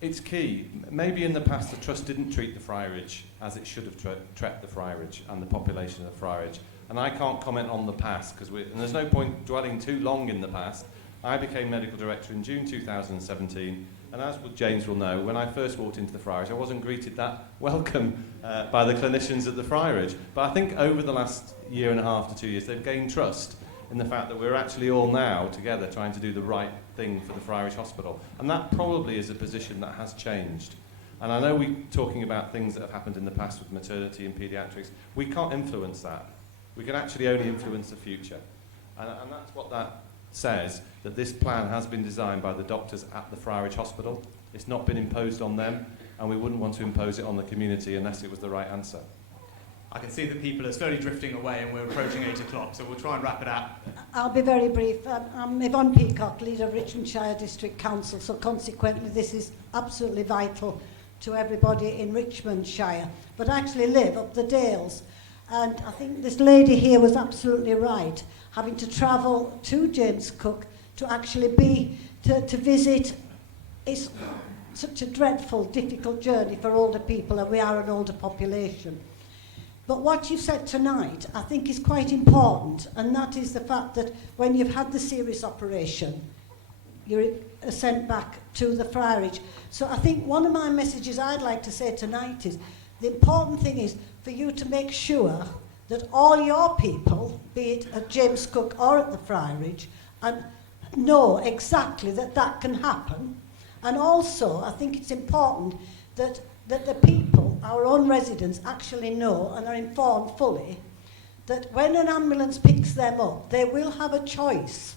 it's key. Maybe in the past the Trust didn't treat the Friarage as it should have treated the Friarage and the population of the Friarage. And I can't comment on the past, and there's no point dwelling too long in the past. I became medical director in June 2017, and as James will know, when I first walked into the Friarage, I wasn't greeted that welcome by the clinicians at the Friarage. But I think over the last year and a half to 2 years, they've gained trust in the fact that we're actually all now together trying to do the right thing for the Friarage Hospital. And that probably is a position that has changed. And I know we're talking about things that have happened in the past with maternity and paediatrics. We can't influence that. We can actually only influence the future. And that's what that says, that this plan has been designed by the doctors at the Friarage Hospital. It's not been imposed on them, and we wouldn't want to impose it on the community unless it was the right answer. I can see that people are slowly drifting away and we're approaching 8 o'clock, so we'll try and wrap it up. I'll be very brief. I'm Yvonne Peacock, leader of Richmondshire District Council, so consequently this is absolutely vital to everybody in Richmondshire, but I actually live up the Dales. And I think this lady here was absolutely right, having to travel to James Cook to actually to visit. It's such a dreadful, difficult journey for older people, and we are an older population. But what you've said tonight, I think, is quite important, and that is the fact that when you've had the serious operation, you're sent back to the Friarage. So I think one of my messages I'd like to say tonight is, the important thing is for you to make sure that all your people, be it at James Cook or at the Friarage, and know exactly that that can happen. And also, I think it's important that the people, our own residents, actually know and are informed fully that when an ambulance picks them up, they will have a choice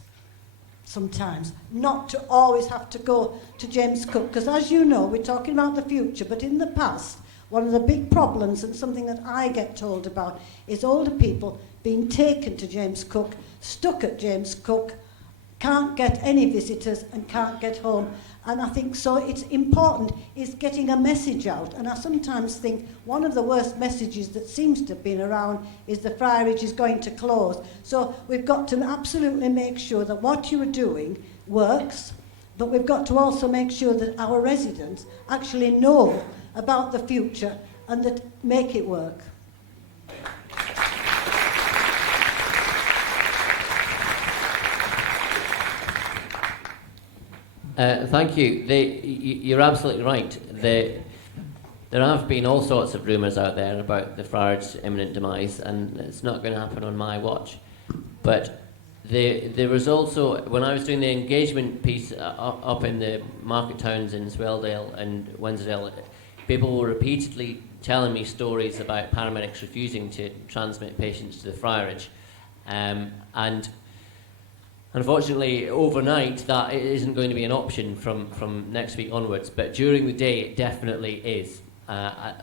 sometimes not to always have to go to James Cook. Because as you know, we're talking about the future, but in the past, one of the big problems, and something that I get told about, is older people being taken to James Cook, stuck at James Cook, can't get any visitors and can't get home. And I think so it's important is getting a message out. And I sometimes think one of the worst messages that seems to have been around is the Friarage is going to close. So we've got to absolutely make sure that what you are doing works, but we've got to also make sure that our residents actually know about the future and that make it work. Thank you. You're absolutely right. There have been all sorts of rumours out there about the Friarage's imminent demise, and it's not going to happen on my watch. But there was also, when I was doing the engagement piece up in the market towns in Swelldale and Wensleydale, people were repeatedly telling me stories about paramedics refusing to transmit patients to the Friarage. And unfortunately, overnight, that isn't going to be an option from next week onwards, but during the day, it definitely is.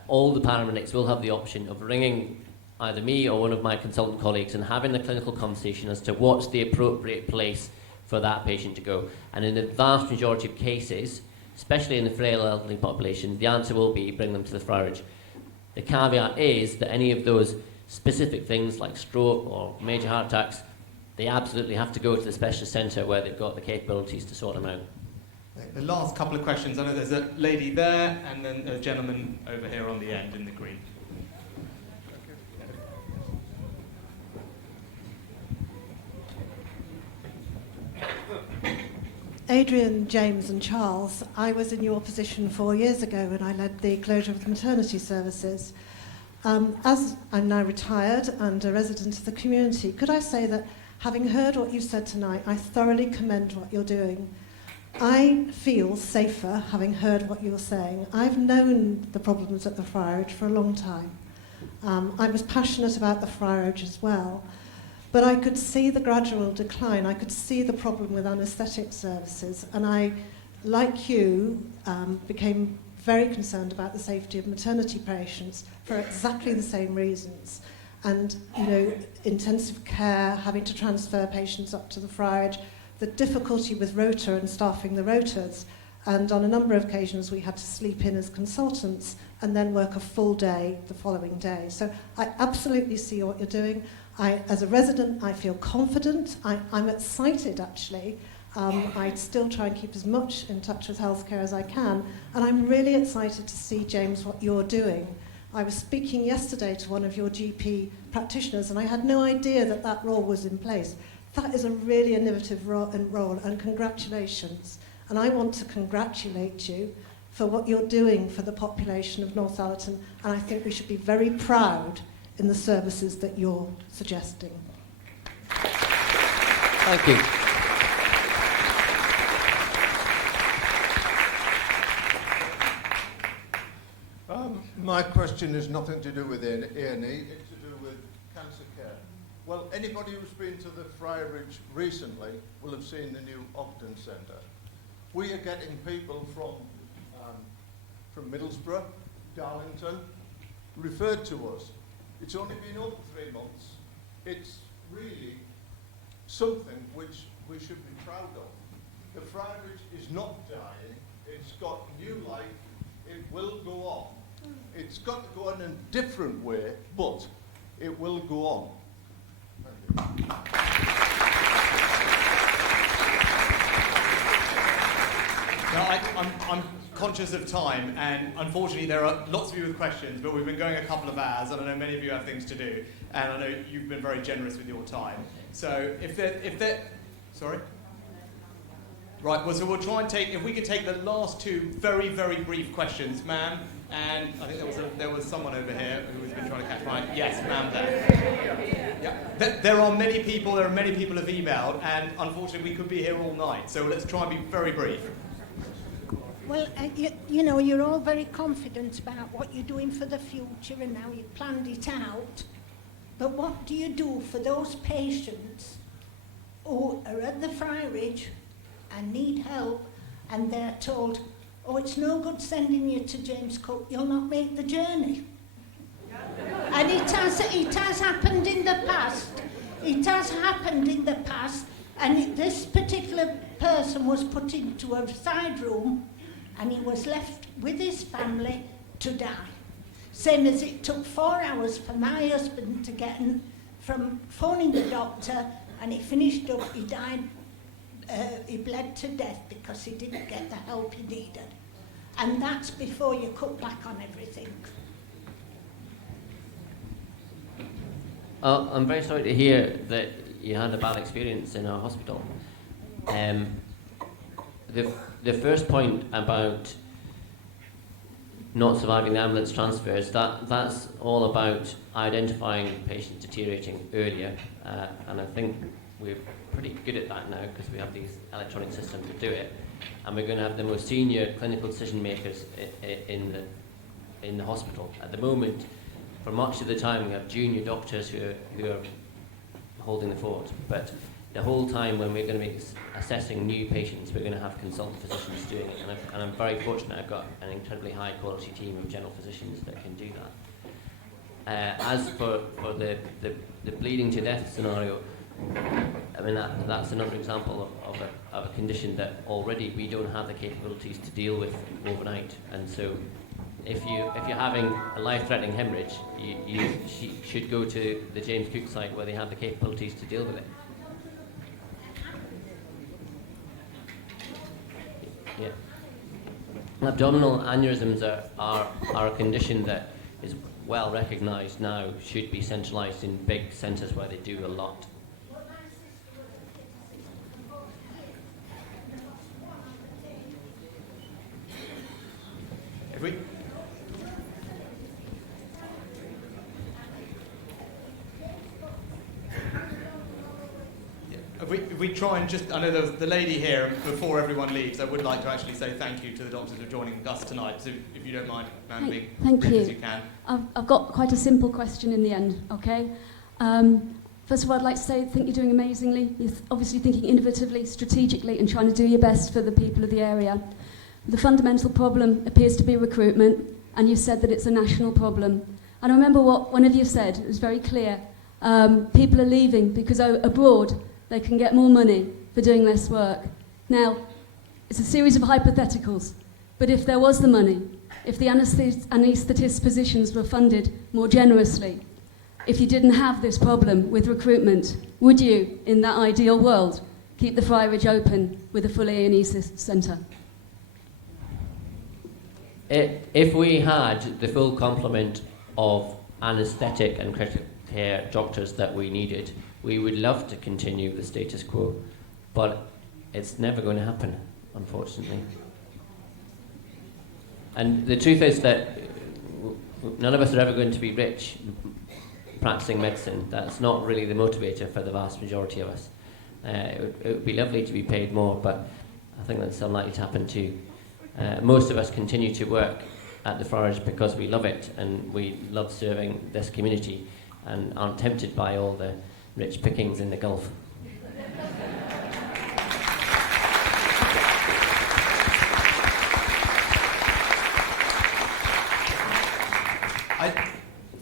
All the paramedics will have the option of ringing either me or one of my consultant colleagues and having a clinical conversation as to what's the appropriate place for that patient to go. And in the vast majority of cases, especially in the frail elderly population, the answer will be bring them to the Friarage. The caveat is that any of those specific things like stroke or major heart attacks, they absolutely have to go to the specialist centre where they've got the capabilities to sort them out. The last couple of questions. I know there's a lady there and then a gentleman over here on the end in the green. Adrian, James and Charles, I was in your position 4 years ago when I led the closure of the maternity services. As I'm now retired and a resident of the community, could I say that having heard what you said tonight, I thoroughly commend what you're doing. I feel safer having heard what you were saying. I've known the problems at the Friarage for a long time. I was passionate about the Friarage as well, but I could see the gradual decline. I could see the problem with anaesthetic services, and I, like you, became very concerned about the safety of maternity patients for exactly the same reasons. And, you know, intensive care, having to transfer patients up to the Friarage, the difficulty with rota and staffing the rotas, and on a number of occasions we had to sleep in as consultants and then work a full day the following day. So I absolutely see what you're doing. As a resident, I feel confident. I'm excited, actually. I still try and keep as much in touch with healthcare as I can, and I'm really excited to see, James, what you're doing. I was speaking yesterday to one of your GP practitioners, and I had no idea that that role was in place. That is a really innovative role, and congratulations. And I want to congratulate you for what you're doing for the population of Northallerton, and I think we should be very proud in the services that you're suggesting. Thank you. My question is nothing to do with A&E, it's to do with cancer care. Well, anybody who's been to the Friarage recently will have seen the new Ogden Centre. We are getting people from Middlesbrough, Darlington, referred to us. It's only been open 3 months. It's really something which we should be proud of. The Friarage is not dying. It's got new life. It will go on. It's got to go on in a different way, but it will go on. Thank you. Now, I'm conscious of time, and unfortunately there are lots of you with questions, but we've been going a couple of hours, and I know many of you have things to do, and I know you've been very generous with your time. So if they're sorry? Right, well, so we'll try and take, if we can take the last two very, very brief questions, ma'am, and I think there was someone over here who has been trying to catch my, yes, ma'am, there. Yeah. There are many people who have emailed, and unfortunately we could be here all night, so let's try and be very brief. Well, you know, you're all very confident about what you're doing for the future and how you've planned it out, but what do you do for those patients who are at the Friarage and need help, and they're told, oh, it's no good sending you to James Cook, you'll not make the journey. And it has happened in the past. It has happened in the past, and this particular person was put into a side room and he was left with his family to die. Same as it took 4 hours for my husband to get from phoning the doctor, and he finished up, he died, he bled to death because he didn't get the help he needed. And that's before you cut back on everything. I'm very sorry to hear that you had a bad experience in our hospital. The first point about not surviving the ambulance transfers, that's all about identifying patients deteriorating earlier, and I think we're pretty good at that now because we have these electronic systems to do it, and we're going to have the most senior clinical decision makers in the hospital. At the moment, for much of the time, we have junior doctors who are holding the fort, but the whole time when we're going to be assessing new patients, we're going to have consultant physicians doing it, and I'm very fortunate I've got an incredibly high quality team of general physicians that can do that. As for the bleeding to death scenario, I mean that's another example of a condition that already we don't have the capabilities to deal with overnight, and so if you're having a life-threatening hemorrhage, you should go to the James Cook site where they have the capabilities to deal with it. Yeah. Abdominal aneurysms are a condition that is well recognised now, should be centralised in big centres where they do a lot. If we try and just, I know there's the lady here, before everyone leaves, I would like to actually say thank you to the doctors for joining us tonight, so if you don't mind, ma'am, being thank brief you. as you can. I've got quite a simple question in the end, okay? First of all, I'd like to say I think you're doing amazingly. You're obviously thinking innovatively, strategically, and trying to do your best for the people of the area. The fundamental problem appears to be recruitment, and you've said that it's a national problem. And I remember what one of you said, it was very clear. People are leaving because abroad they can get more money for doing less work. Now, it's a series of hypotheticals, but if there was the money, if the anaesthetist positions were funded more generously, if you didn't have this problem with recruitment, would you, in that ideal world, keep the Friarage open with a full A&E centre? If we had the full complement of anaesthetic and critical care doctors that we needed, we would love to continue the status quo, but it's never going to happen, unfortunately. And the truth is that none of us are ever going to be rich practicing medicine. That's not really the motivator for the vast majority of us. It would be lovely to be paid more, but I think that's unlikely to happen too. Most of us continue to work at the Friarage because we love it and we love serving this community and aren't tempted by all the rich pickings in the Gulf.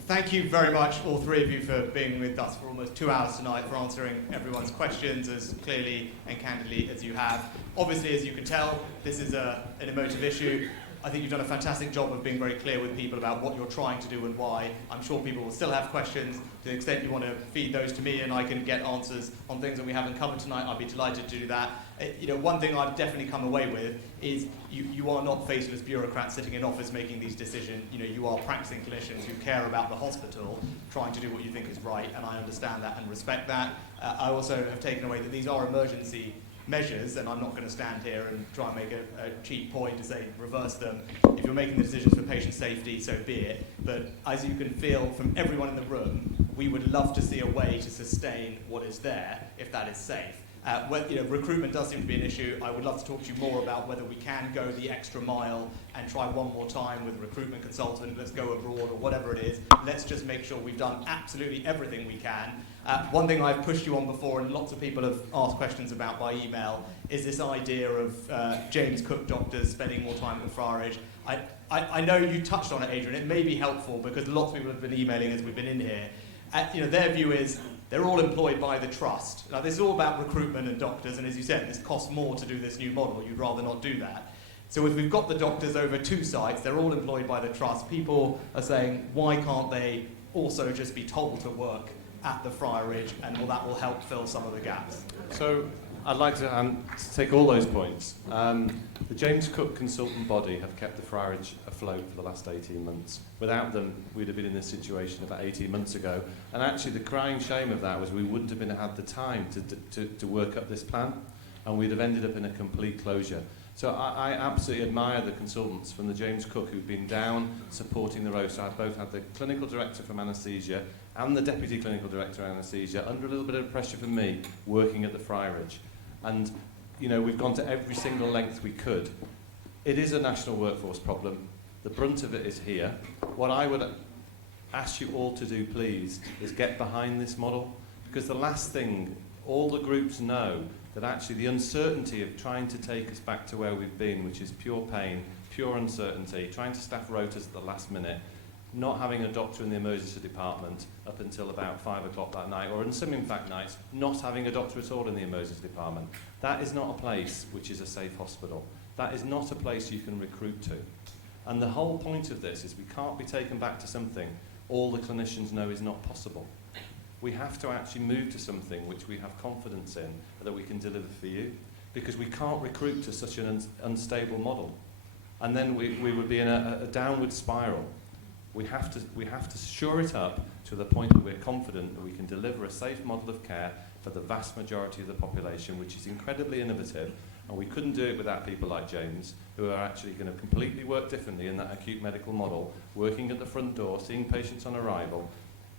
Thank you very much, all three of you, for being with us for almost 2 hours tonight, for answering everyone's questions as clearly and candidly as you have. Obviously, as you can tell, this is an emotive issue. I think you've done a fantastic job of being very clear with people about what you're trying to do and why. I'm sure people will still have questions. To the extent you want to feed those to me and I can get answers on things that we haven't covered tonight, I'd be delighted to do that. One thing I've definitely come away with is you are not faceless bureaucrats sitting in office making these decisions. You are practicing clinicians who care about the hospital, trying to do what you think is right, and I understand that and respect that. I also have taken away that these are emergency measures, and I'm not going to stand here and try and make a cheap point to say reverse them. If you're making the decisions for patient safety, so be it. But as you can feel from everyone in the room, we would love to see a way to sustain what is there if that is safe. Recruitment does seem to be an issue. I would love to talk to you more about whether we can go the extra mile and try one more time with a recruitment consultant. Let's go abroad or whatever it is. Let's just make sure we've done absolutely everything we can. One thing I've pushed you on before, and lots of people have asked questions about by email, is this idea of James Cook doctors spending more time at the Friarage. I know you touched on it, Adrian. It may be helpful because lots of people have been emailing as we've been in here. Their view is they're all employed by the trust. Now, this is all about recruitment and doctors, and as you said, this costs more to do this new model. You'd rather not do that. So if we've got the doctors over 2 sites, they're all employed by the trust. People are saying, why can't they also just be told to work at the Friarage, and that will help fill some of the gaps? So I'd like to take all those points. The James Cook consultant body have kept the Friarage afloat for the last 18 months. Without them, we'd have been in this situation about 18 months ago. And actually, the crying shame of that was we wouldn't have had the time to work up this plan, and we'd have ended up in a complete closure. So I absolutely admire the consultants from the James Cook who've been down supporting the road. So I've both had the clinical director from anaesthesia and the deputy clinical director of anaesthesia under a little bit of pressure from me working at the Friarage. And we've gone to every single length we could. It is a national workforce problem. The brunt of it is here. What I would ask you all to do, please, is get behind this model, because the last thing all the groups know that actually the uncertainty of trying to take us back to where we've been, which is pure pain, pure uncertainty, trying to staff rotas at the last minute, not having a doctor in the emergency department up until about 5 o'clock that night, or in some in fact nights, not having a doctor at all in the emergency department. That is not a place which is a safe hospital. That is not a place you can recruit to. And the whole point of this is we can't be taken back to something all the clinicians know is not possible. We have to actually move to something which we have confidence in, that we can deliver for you, because we can't recruit to such an unstable model. And then we would be in a downward spiral. We have to shore it up to the point that we're confident that we can deliver a safe model of care for the vast majority of the population, which is incredibly innovative. And we couldn't do it without people like James, who are actually going to completely work differently in that acute medical model, working at the front door, seeing patients on arrival.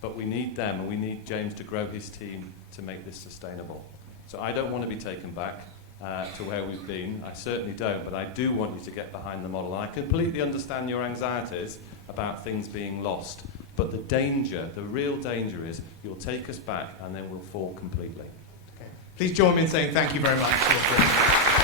But we need them, and we need James to grow his team to make this sustainable. So I don't want to be taken back to where we've been. I certainly don't, but I do want you to get behind the model. And I completely understand your anxieties about things being lost. But the danger, the real danger is you'll take us back and then we'll fall completely. Okay. Please join me in saying thank you very much.